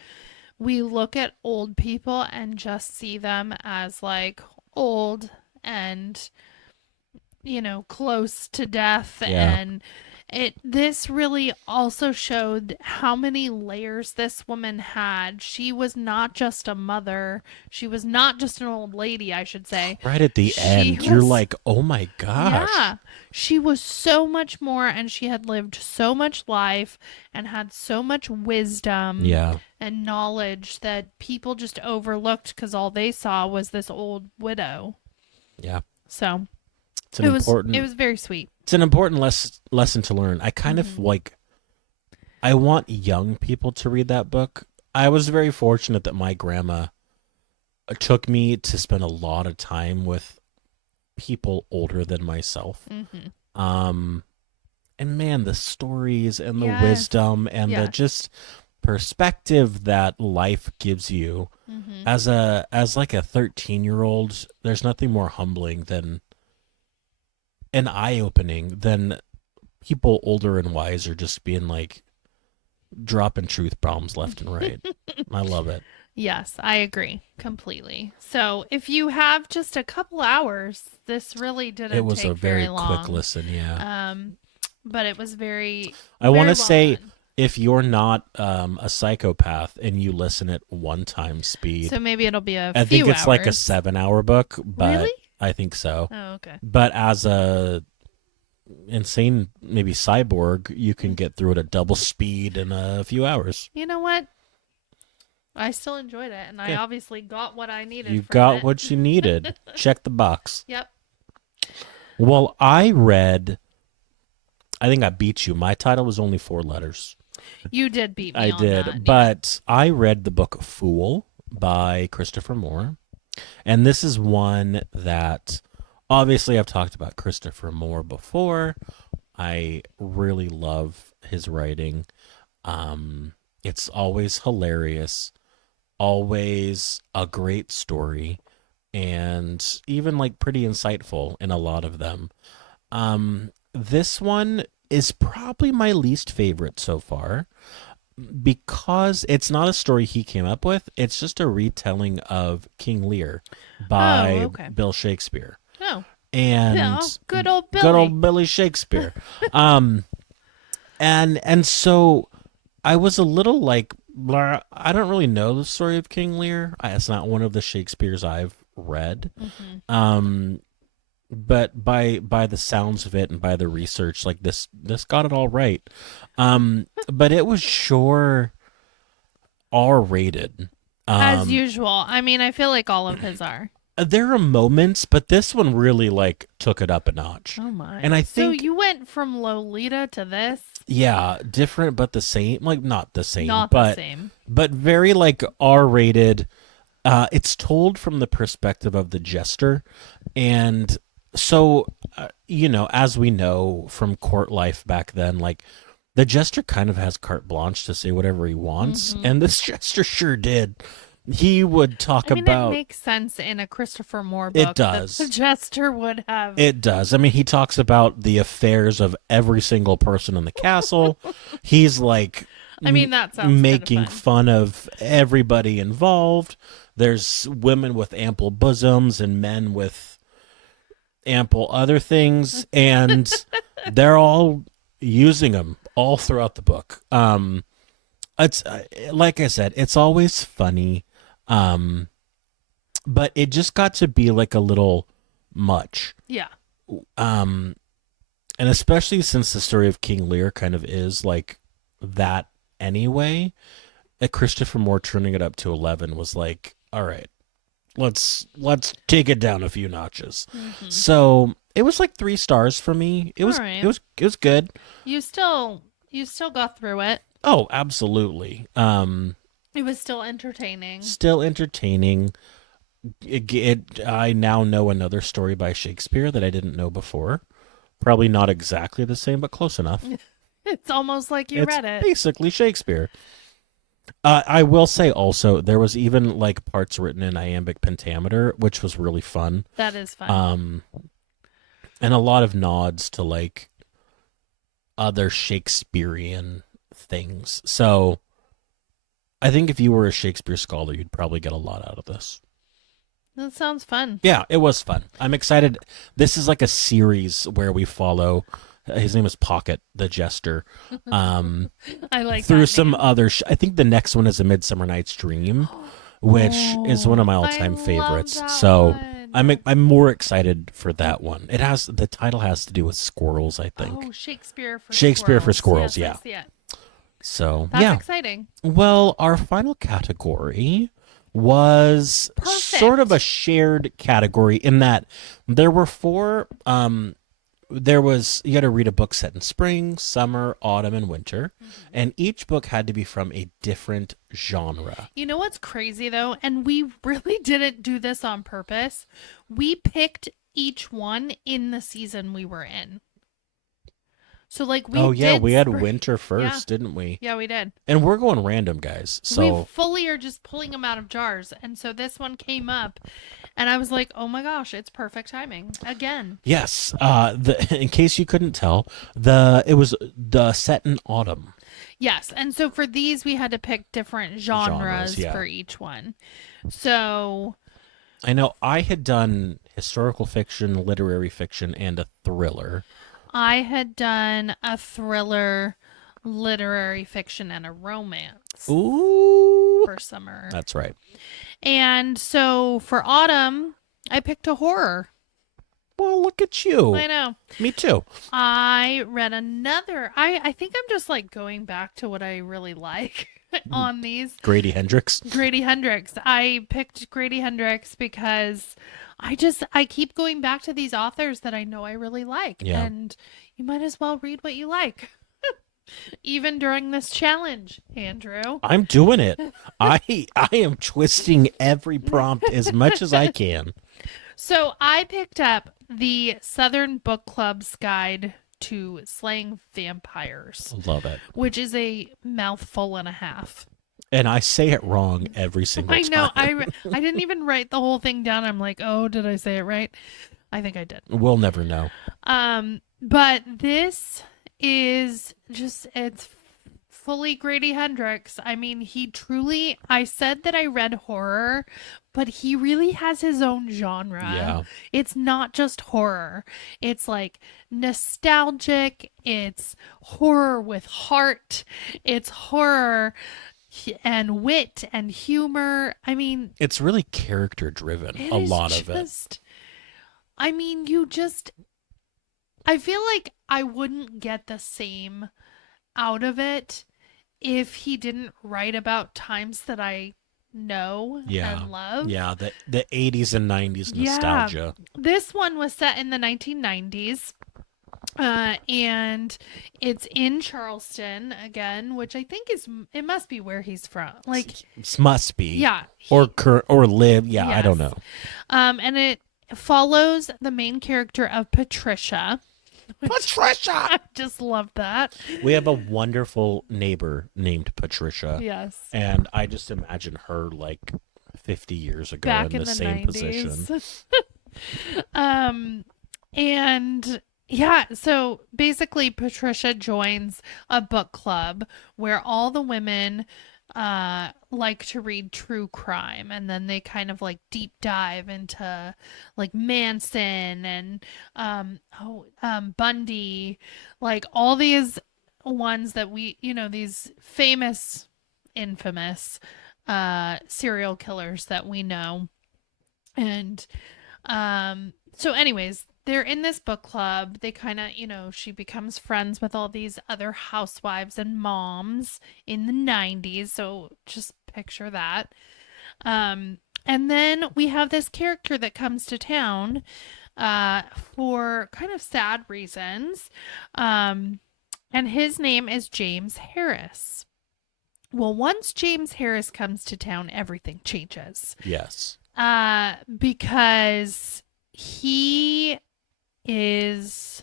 we look at old people and just see them as like old and close to death, Yeah. and this really also showed how many layers this woman had. She was not just a mother, she was not just an old lady, I should say. Right at the She end, you're was like, oh my gosh. Yeah, she was so much more, and she had lived so much life and had so much wisdom Yeah. and knowledge that people just overlooked because all they saw was this old widow. Yeah. So It's an it important was very sweet. it's an important lesson to learn. I kind of Hmm. like I want young people to read that book. I was very fortunate that my grandma took me to spend a lot of time with people older than myself. Hmm. Um and man, the stories and the Yes. wisdom and the Yes. just perspective that life gives you Hmm. as like a 13-year-old, there's nothing more humbling than an eye-opening than people older and wiser just being like dropping truth bombs left and right. I love it. Yes, I agree completely. So if you have just a couple hours, this really It didn't was a take very very quick long. listen, yeah. Um, but it was I want very to well say done. if you're not a psychopath and you listen at one time speed, So maybe it'll be a I think few it's like a hours. 7-hour book, Really? but I think so. Oh, okay. But as a insane maybe cyborg, you can get through it at double speed in a few hours. You know what? I still enjoyed it, and I Okay. obviously got what I needed You from got it. what you needed. Check the box. Yep. Well, I think I beat you. My title was only 4 letters. You did beat me I on that. did. Yeah. But I read the book Fool by Christopher Moore. And this is one that obviously I've talked about Christopher Moore before. I really love his writing. It's always hilarious, always a great story, and even like pretty insightful in a lot of them. This one is probably my least favorite so far because it's not a story he came up with. It's just a retelling of King Lear Oh, by okay. Bill Shakespeare. Oh, And no. Good old good Billy. old Billy Shakespeare. um and so I was a little like blah, I don't really know the story of King Lear. It's not one of the Shakespeares I've read. Hmm. Um but by the sounds of it and by the research, like this got it all right. But it was sure R rated. As Um, usual. I mean, I feel like all of his are. there are moments, but this one really like took it up a notch. Oh my. And I So think, you went from Lolita to this? yeah, different but the same. Like not the same, Not the same. but very like R rated. It's told from the perspective of the jester, and so as we know from court life back then, like the jester kind of has carte blanche to say whatever he wants, Hmm. and this jester sure did. He would talk I mean, it about makes sense in a Christopher Moore it book that the does. jester would have. It does. I mean, he talks about the affairs of every single person in the castle. He's like I mean, that sounds kind of making fun. fun of everybody involved. There's women with ample bosoms and men with ample other things, and they're all using them all throughout the book. It's like I said, it's always funny, um, but it just got to be like a little much. Yeah. Um, and especially since the story of King Lear kind of is like that anyway, Christopher Moore turning it up to 11 was like, all right, let's take it down a few notches. Hmm. So it was like 3 stars for me. It All was right. it was good. You still got through it. Oh, absolutely. It was still entertaining. Still entertaining. I now know another story by Shakespeare that I didn't know before. Probably not exactly the same, but close enough. It's almost like you It's read it. basically Shakespeare. I will say also there was even like parts written in iambic pentameter, which was really fun. That is fun. Um, and a lot of nods to like other Shakespearean things. So I think if you were a Shakespeare scholar, you'd probably get a lot out of this. That sounds fun. Yeah, it was fun. I'm excited. This is like a series where we follow. His name is Pocket, the Jester. Um, I like through that some name. other. I think the next one is A Midsummer Night's Dream, which is one of Oh, my I all-time love favorites. that So one. I'm more excited for that one. It has the title has to do with squirrels, I think. Oh, Shakespeare for Shakespeare for squirrels. squirrels, Yes, I yeah. see it. So That's yeah. exciting. Well, our final category was sort of a Perfect. shared category in that there were four. There was you had to read a book set in spring, summer, autumn, and winter, Mhm. and each book had to be from a different genre. You know what's crazy though? And we really didn't do this on purpose. We picked each one in the season we were in. So like we Oh yeah, did we had spring. winter Yeah. first, didn't we? Yeah, we did. And we're going random, guys. We So fully are just pulling them out of jars. And so this one came up and I was like, "Oh my gosh, it's perfect timing." Again. yes, in case you couldn't tell, the it was the set in autumn Yes. And so for these we had to pick different genres. genres Yeah, for each one. So I know I had done historical fiction, literary fiction, and a thriller. I had done a thriller, literary fiction, and a romance Ooh, for summer. that's right. And so for autumn, I picked a horror. Well, look at I you. know. Me too. I read another. I think I'm just like going back to what I really like on these. Grady Hendrix. Grady Hendrix. I picked Grady Hendrix because I keep going back to these authors that I know I really like, Yeah, and you might as well read what you like. Even during this challenge, Andrew. I'm doing it. I am twisting every prompt as much as I can. So I picked up the Southern Book Club's Guide to Slaying Vampires, Love it. which is a mouthful and a half. And I say it wrong every single I know. time. I didn't even write the whole thing down. I'm like, oh, did I say it right? I think I did. We'll never know. But this is just it's fully Grady Hendrix. I mean, he truly I said that I read horror, but he really has his own genre. Yeah. It's not just horror. It's like nostalgic, it's horror with heart, it's horror and wit and humor. I mean, It's really character driven, it a is lot of it. just I mean, you just I feel like I wouldn't get the same out of it if he didn't write about times that I know Yeah. and love. Yeah, the 80s and 90s Yeah. nostalgia. This one was set in the 1990s. And it's in Charleston again, which I think is it must be where he's from. Like, Must be. yeah, Or live. Yeah, I don't yes. know. And it follows the main character of Patricia. Patricia. I just love that. We have a wonderful neighbor named Patricia, Yes. and I just imagine her like 50 years ago Back in in the the same 90s. position. um and yeah, so basically Patricia joins a book club where all the women like to read true crime, and then they kind of like deep dive into like Manson and Bundy, like all these ones that these famous infamous serial killers that we know. And so anyways, they're in this book club. They kind of, she becomes friends with all these other housewives and moms in the 90s. So just picture that. And then we have this character that comes to town for kind of sad reasons. And his name is James Harris. Well, once James Harris comes to town, everything changes. Yes. Because he is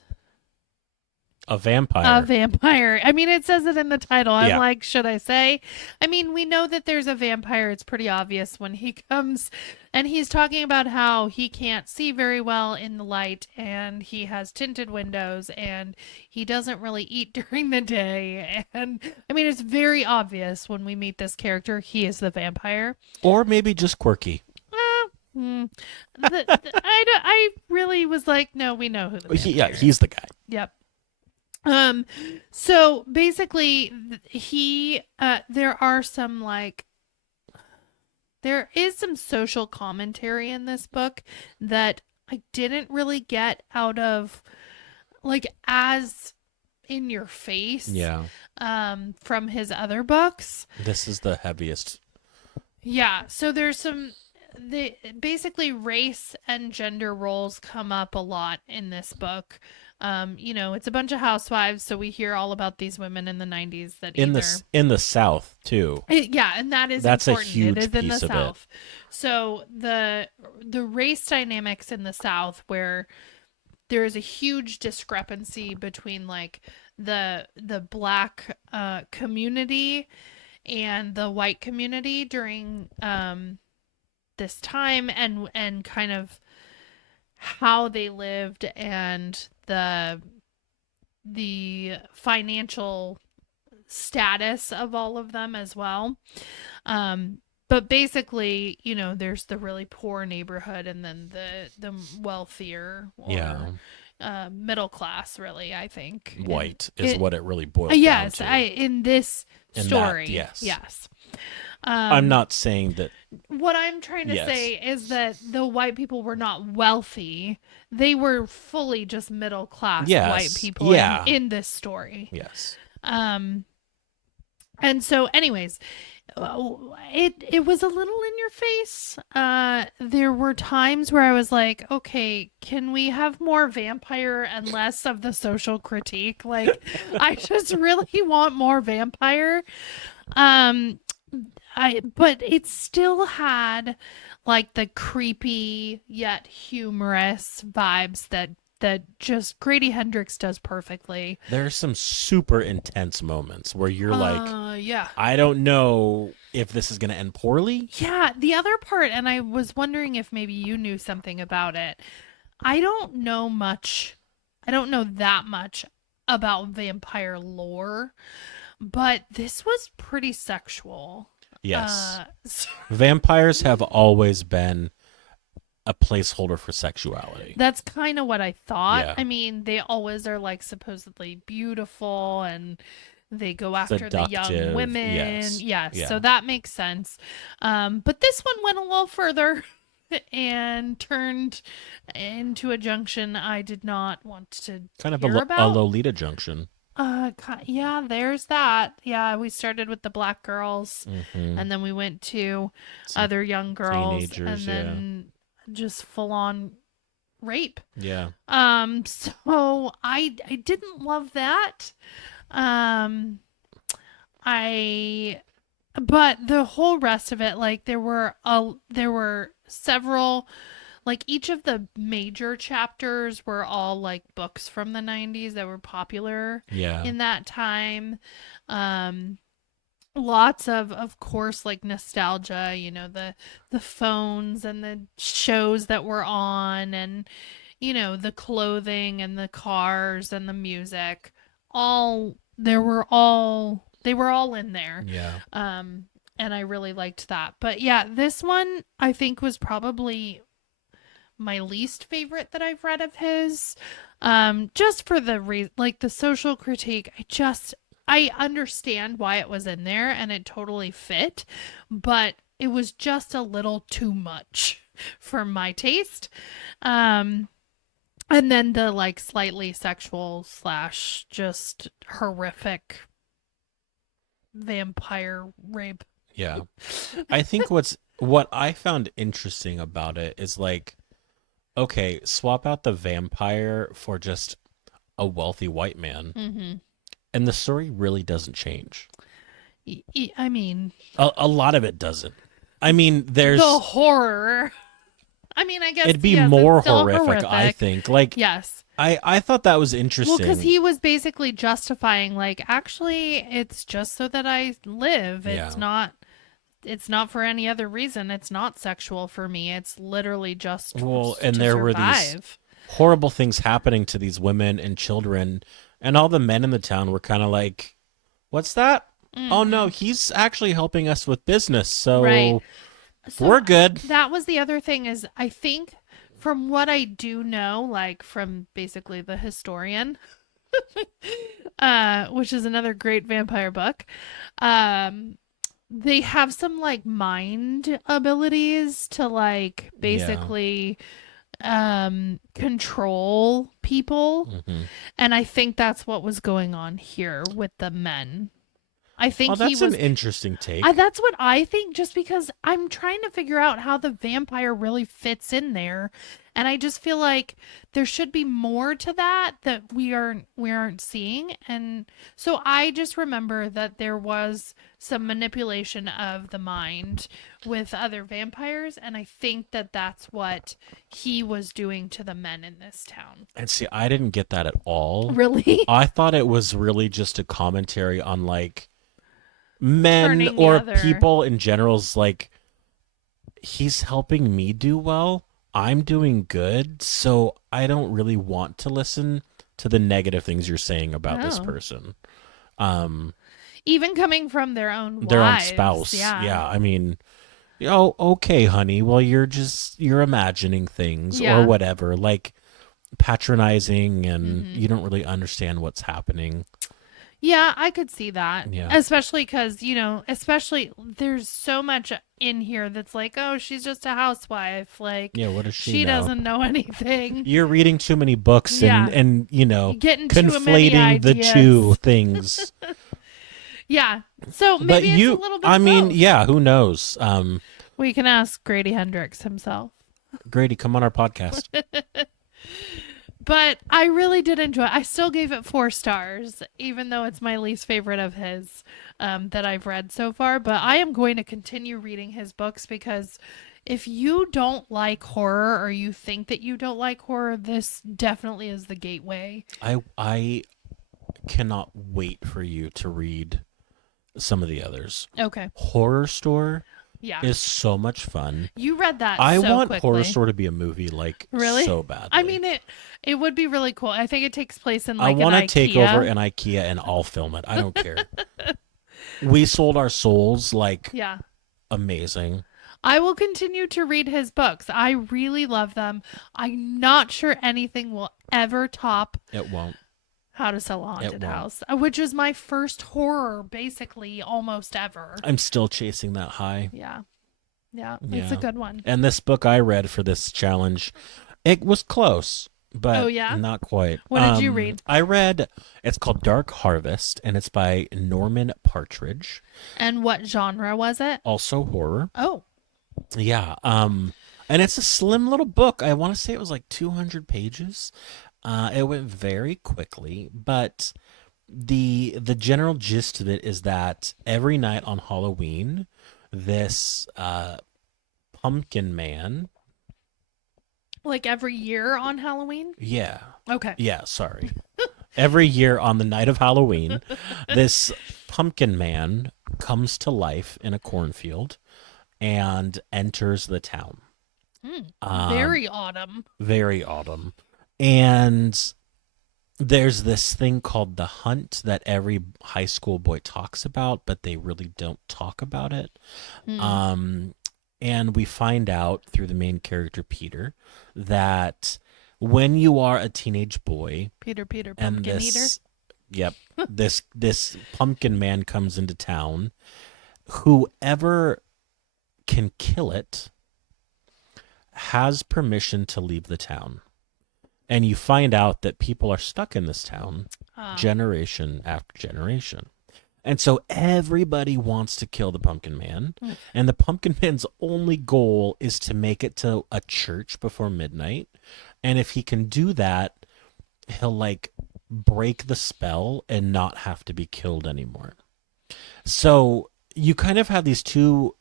A a vampire. vampire. I mean, it says it in the title. I'm Yeah. like, should I say? I mean, we know that there's a vampire. It's pretty obvious when he comes and he's talking about how he can't see very well in the light and he has tinted windows and he doesn't really eat during the day. And I mean, it's very obvious when we meet this character, he is the vampire. Or maybe just quirky. Uh, hmm. I really was like, no, we know who the Yeah, vampire he's is. the guy. Yep. So basically there are some like there is some social commentary in this book that I didn't really get out of like as in your face Yeah. from his other books. This is the heaviest. Yeah, so there's some basically race and gender roles come up a lot in this book. It's a bunch of housewives, so we hear all about these women in the 90s that In either the in the South too. yeah, and that is That's a important. It huge is in the piece of it. South. So the race dynamics in the South where there is a huge discrepancy between like the black community and the white community during this time and kind of how they lived and the financial status of all of them as well. But basically, there's the really poor neighborhood and then the wealthier Yeah. or middle class, really, I think. White is what it really boils down Yes, to. in this In that, story. yes. Yes. I'm not saying that. What I'm trying to Yes. say is that the white people were not wealthy. They were fully just middle class Yes. white people Yeah. in this story. Yes. And so anyways, it was a little in your face. There were times where I was like, okay, can we have more vampire and less of the social critique? Like, I just really want more vampire. But it still had like the creepy yet humorous vibes that just Grady Hendrix does perfectly. There's some super intense moments where you're like, Yeah. I don't know if this is going to end poorly. Yeah, the other part, and I was wondering if maybe you knew something about it. I don't know much. I don't know that much about vampire lore, but this was pretty sexual. Yes. So Vampires have always been a placeholder for sexuality. that's kind of what I thought. Yeah. I mean, they always are like supposedly beautiful and they go after the young Seductive, women. yes. Yes, Yeah. so that makes sense. But this one went a little further and turned into a junction I did not want to Kind of hear a about. Lolita junction. Yeah, there's that. Yeah, we started with the black girls, Mhm. and then we went to Some other young girls, and teenagers, then just full on rape. Yeah. So I didn't love that. Um, I but the whole rest of it, like there were several, like each of the major chapters were all like books from the 90s that were popular Yeah. in that time. Lots of course like nostalgia, the phones and the shows that were on and the clothing and the cars and the music. All they were all in there. Yeah. And I really liked that. But yeah, this one I think was probably my least favorite that I've read of his. Just for like the social critique, I understand why it was in there and it totally fit, but it was just a little too much for my taste. And then the like slightly sexual / just horrific vampire rape. Yeah. I think what I found interesting about it is like, okay, swap out the vampire for just a wealthy white man, Mm-hmm. and the story really doesn't change. I mean, A lot of it doesn't. I mean, the there's horror. I mean, I guess it'd be yes, it's more still horrific, I horrific. think. Like Yes. I thought that was Well, because interesting. he was basically justifying, like, actually, it's just so that I live. Yeah. It's not for any other reason. It's not sexual for me. It's literally just Well, and to there were these survive. horrible things happening to these women and children, and all the men in the town were kind of like, "What's that? Oh no, Hmm. he's actually helping us with business, Right. so So we're good." that was the other thing is I think from what I do know, like from basically the historian, which is another great vampire book, um, they have some like mind abilities to like Yeah. basically control people, Hmm. and I think that's what was going on here with the men. I Oh, think he that's an was interesting take. that's what I think, just because I'm trying to figure out how the vampire really fits in there. And I just feel like there should be more to that that we aren't seeing. And so I just remember that there was some manipulation of the mind with other vampires, and I think that that's what he was doing to the men in this town. And see, I didn't get that at all. Really? I thought it was really just a commentary on like men Turning the or other. people in general's like he's helping me do well. I'm doing good, so I don't really want to listen to the negative things you're saying about this Oh. person. Um, Even coming from their own their own wives. spouse. Yeah. Yeah, I mean, oh, okay, honey. Well, you're imagining things or Yeah. whatever, like patronizing, and Hmm. you don't really understand what's happening. Yeah, I could see that. Yeah, Especially because, especially there's so much in here that's like, oh, she's just a housewife. Like, yeah. What does she she know? doesn't know anything. You're reading too many books and Yeah. and Getting too many conflating the two ideas. things. Yeah. So But maybe it's a you, little bit I of mean, both. yeah, who knows? We can ask Grady Hendrix himself. Grady, come on our podcast. But I really did enjoy it. I still gave it 4 stars, even though it's my least favorite of his that I've read so far. But I am going to continue reading his books because if you don't like horror or you think that you don't like horror, this definitely is the gateway. I cannot wait for you to read some of the others. Okay. Horror Store Yeah. is so much fun. You read that I so want Horror quickly. Store to be a movie like Really? so I badly. mean it would be really cool. I think it takes place in I like an want to take over IKEA. an IKEA and I'll film it. I don't care. We sold our souls like Yeah. amazing. I will continue to read his books. I really love them. I'm not sure anything will ever top It won't. How to Sell a It Haunted won't. House, which is my first horror, basically, almost ever. I'm still chasing that high. Yeah. Yeah. It's a Yeah. good one. And this book I read for this challenge, it was close, Oh, but yeah? not quite. What did you read? I read, it's called Dark Harvest, and it's by Norman Partridge, And what genre was it? also horror. Oh. Yeah. And it's a slim little book. I want to say it was like 200 pages. It went very quickly, but the general gist of it is that every night on Halloween, this pumpkin man. Like every year on Halloween? Yeah. Okay. Yeah, sorry. Every year on the night of Halloween, this pumpkin man comes to life in a cornfield and enters the town. Um, Very autumn. very autumn. And there's this thing called the hunt that every high school boy talks about, but they really don't talk about it. Hmm. Um, and we find out through the main character, Peter, that when you are a teenage boy Peter and Pumpkin Eater. yep, this pumpkin man comes into town, whoever can kill it has permission to leave the town. And you find out that people are stuck in this town Ah. generation after generation. And so everybody wants to kill the pumpkin man. Mm. And the pumpkin man's only goal is to make it to a church before midnight. And if he can do that, he'll like break the spell and not have to be killed anymore. So you kind of have these two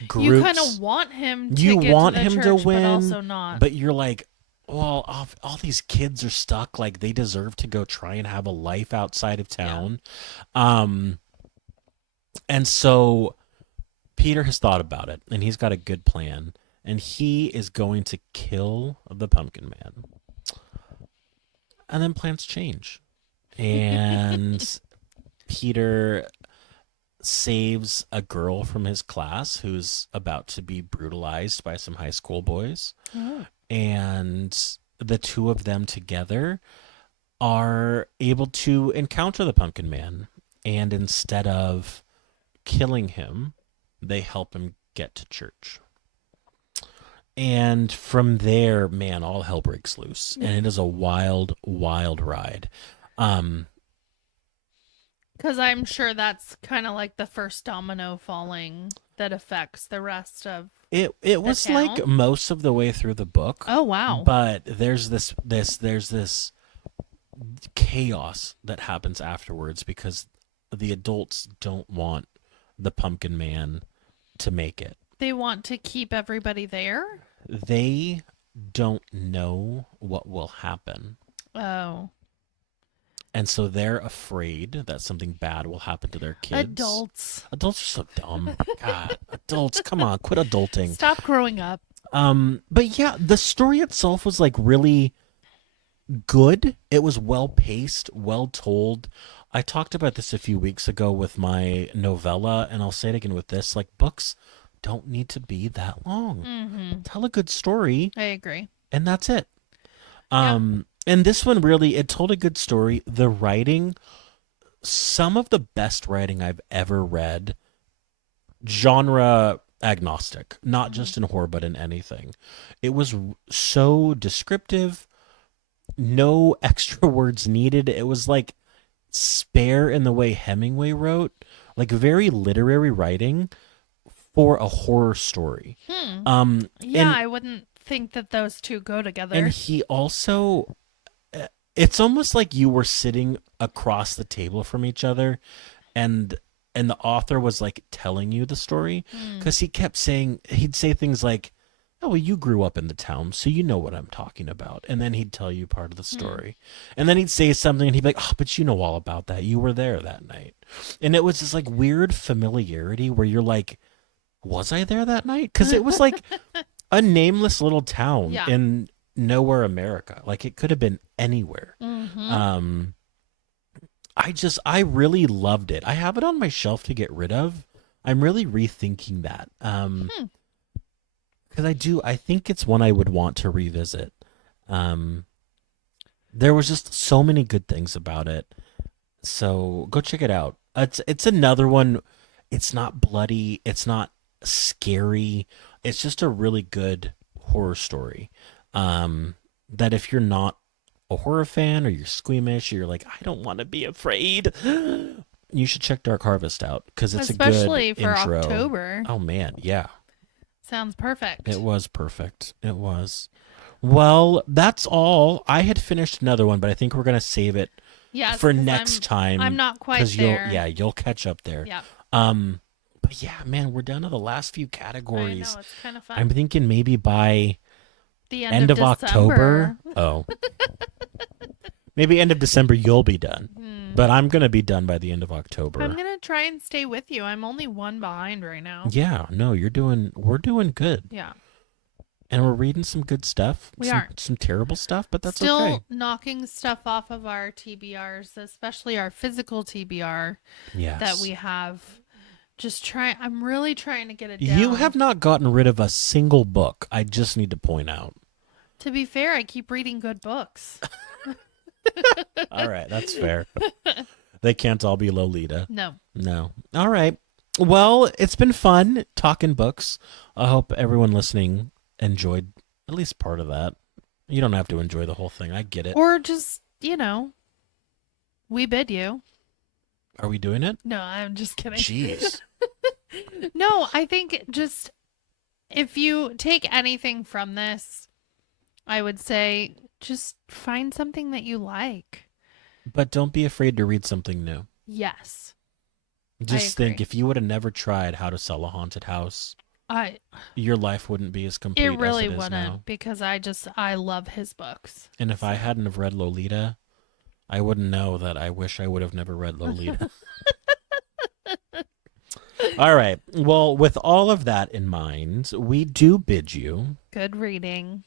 You kind groups. of want him to You get to want the him to church, but win, also not. but you're like, well, all these kids are stuck. Like they deserve to go try and have a life outside of Yeah. town. Um, and so Peter has thought about it, and he's got a good plan, and he is going to kill the Pumpkin Man. And then plans change, and Peter saves a girl from his class who's about to be brutalized by some high school boys. Oh. And the two of them together are able to encounter the Pumpkin Man. And instead of killing him, they help him get to church. And from there, man, all hell breaks loose. And it is a wild, wild ride. Um, Because I'm sure that's kind of like the first domino falling that affects the rest of it the was like town. most of the way through the book, Oh, wow. but there's this chaos that happens afterwards because the adults don't want the Pumpkin Man to make it. They want to keep everybody there? They don't know what will happen. Oh. And so they're afraid that something bad will happen to their kids. Adults. Adults are so dumb. God, adults, come on, quit adulting. Stop growing up. But yeah, the story itself was like really good. It was well paced, well told. I talked about this a few weeks ago with my novella, and I'll say it again with this. Like, books don't need to be that long. Mm-hmm. Tell a good story, I agree. and that's it. Yep. And this one really, it told a good story. The writing, some of the best writing I've ever read, genre agnostic, not just in horror, but in anything. It was so descriptive, no extra words needed. It was like spare in the way Hemingway wrote, like very literary writing for a horror story. Hmm. Um, Yeah, and I wouldn't think that those two go and together. he also, it's almost like you were sitting across the table from each other, and the author was like telling you the story Hmm. because he kept saying he'd say things like, "Oh, well, you grew up in the town, so you know what I'm talking about," and then he'd tell you part of the Hmm. story, and then he'd say something, and he'd be like, "Oh, but you know all about that. You were there that night," and it was this like weird familiarity where you're like, "Was I there that night?" Because it was like a nameless little town Yeah. in nowhere America. Like it could have been anywhere. Mm-hmm. Um, I really loved it. I have it on my shelf to get rid of. I'm really rethinking that. Hmm. Because I think it's one I would want to revisit. Um, there was just so many good things about it. So go check it out. It's another one. It's not bloody. It's not scary. It's just a really good horror story. Um, that if you're not a horror fan or you're squeamish or you're like, I don't want to be afraid, you should check Dark Harvest out because it's a good Especially for intro. October. Oh man, yeah, Sounds it perfect. was perfect. It was. Well, that's all. I had finished another one, but I think we're gonna save it Yes, for because next I'm time not quite because there. you'll catch up there. Yep. Um, but yeah, man, we're down to the last few I categories. know, it's kind of I'm fun. thinking maybe by The end end of of October. December. Oh, maybe end of December you'll be done, Hmm. but I'm gonna be done by the end of I'm October. gonna try and stay with you. I'm only one behind right now. Yeah, no, we're doing good, Yeah, and we're reading some good stuff, we are. some terrible stuff, but that's okay. Still knocking stuff off of our TBRs, especially our physical TBR that Yes. we have. Just try. I'm really trying to get it You down. have not gotten rid of a single book. I just need to point out. To be fair, I keep reading good books. All right, that's fair. They can't all be Lolita. No. No. All right. Well, it's been fun talking books. I hope everyone listening enjoyed at least part of that. You don't have to enjoy the whole thing. I get it. Or just, we bid you. Are we doing it? No, I'm just kidding. Jeez. No, I think just if you take anything from this, I would say just find something that you like. But don't be afraid to read something new. Yes. I Just think, agree. if you would have never tried How to Sell a Haunted House, I your life wouldn't be as It complete as really it is now. wouldn't because I love his books. And if I So hadn't have read Lolita, I wouldn't know that I wish I would have never read Lolita. All right. Well, with all of that in mind, we do bid you good reading.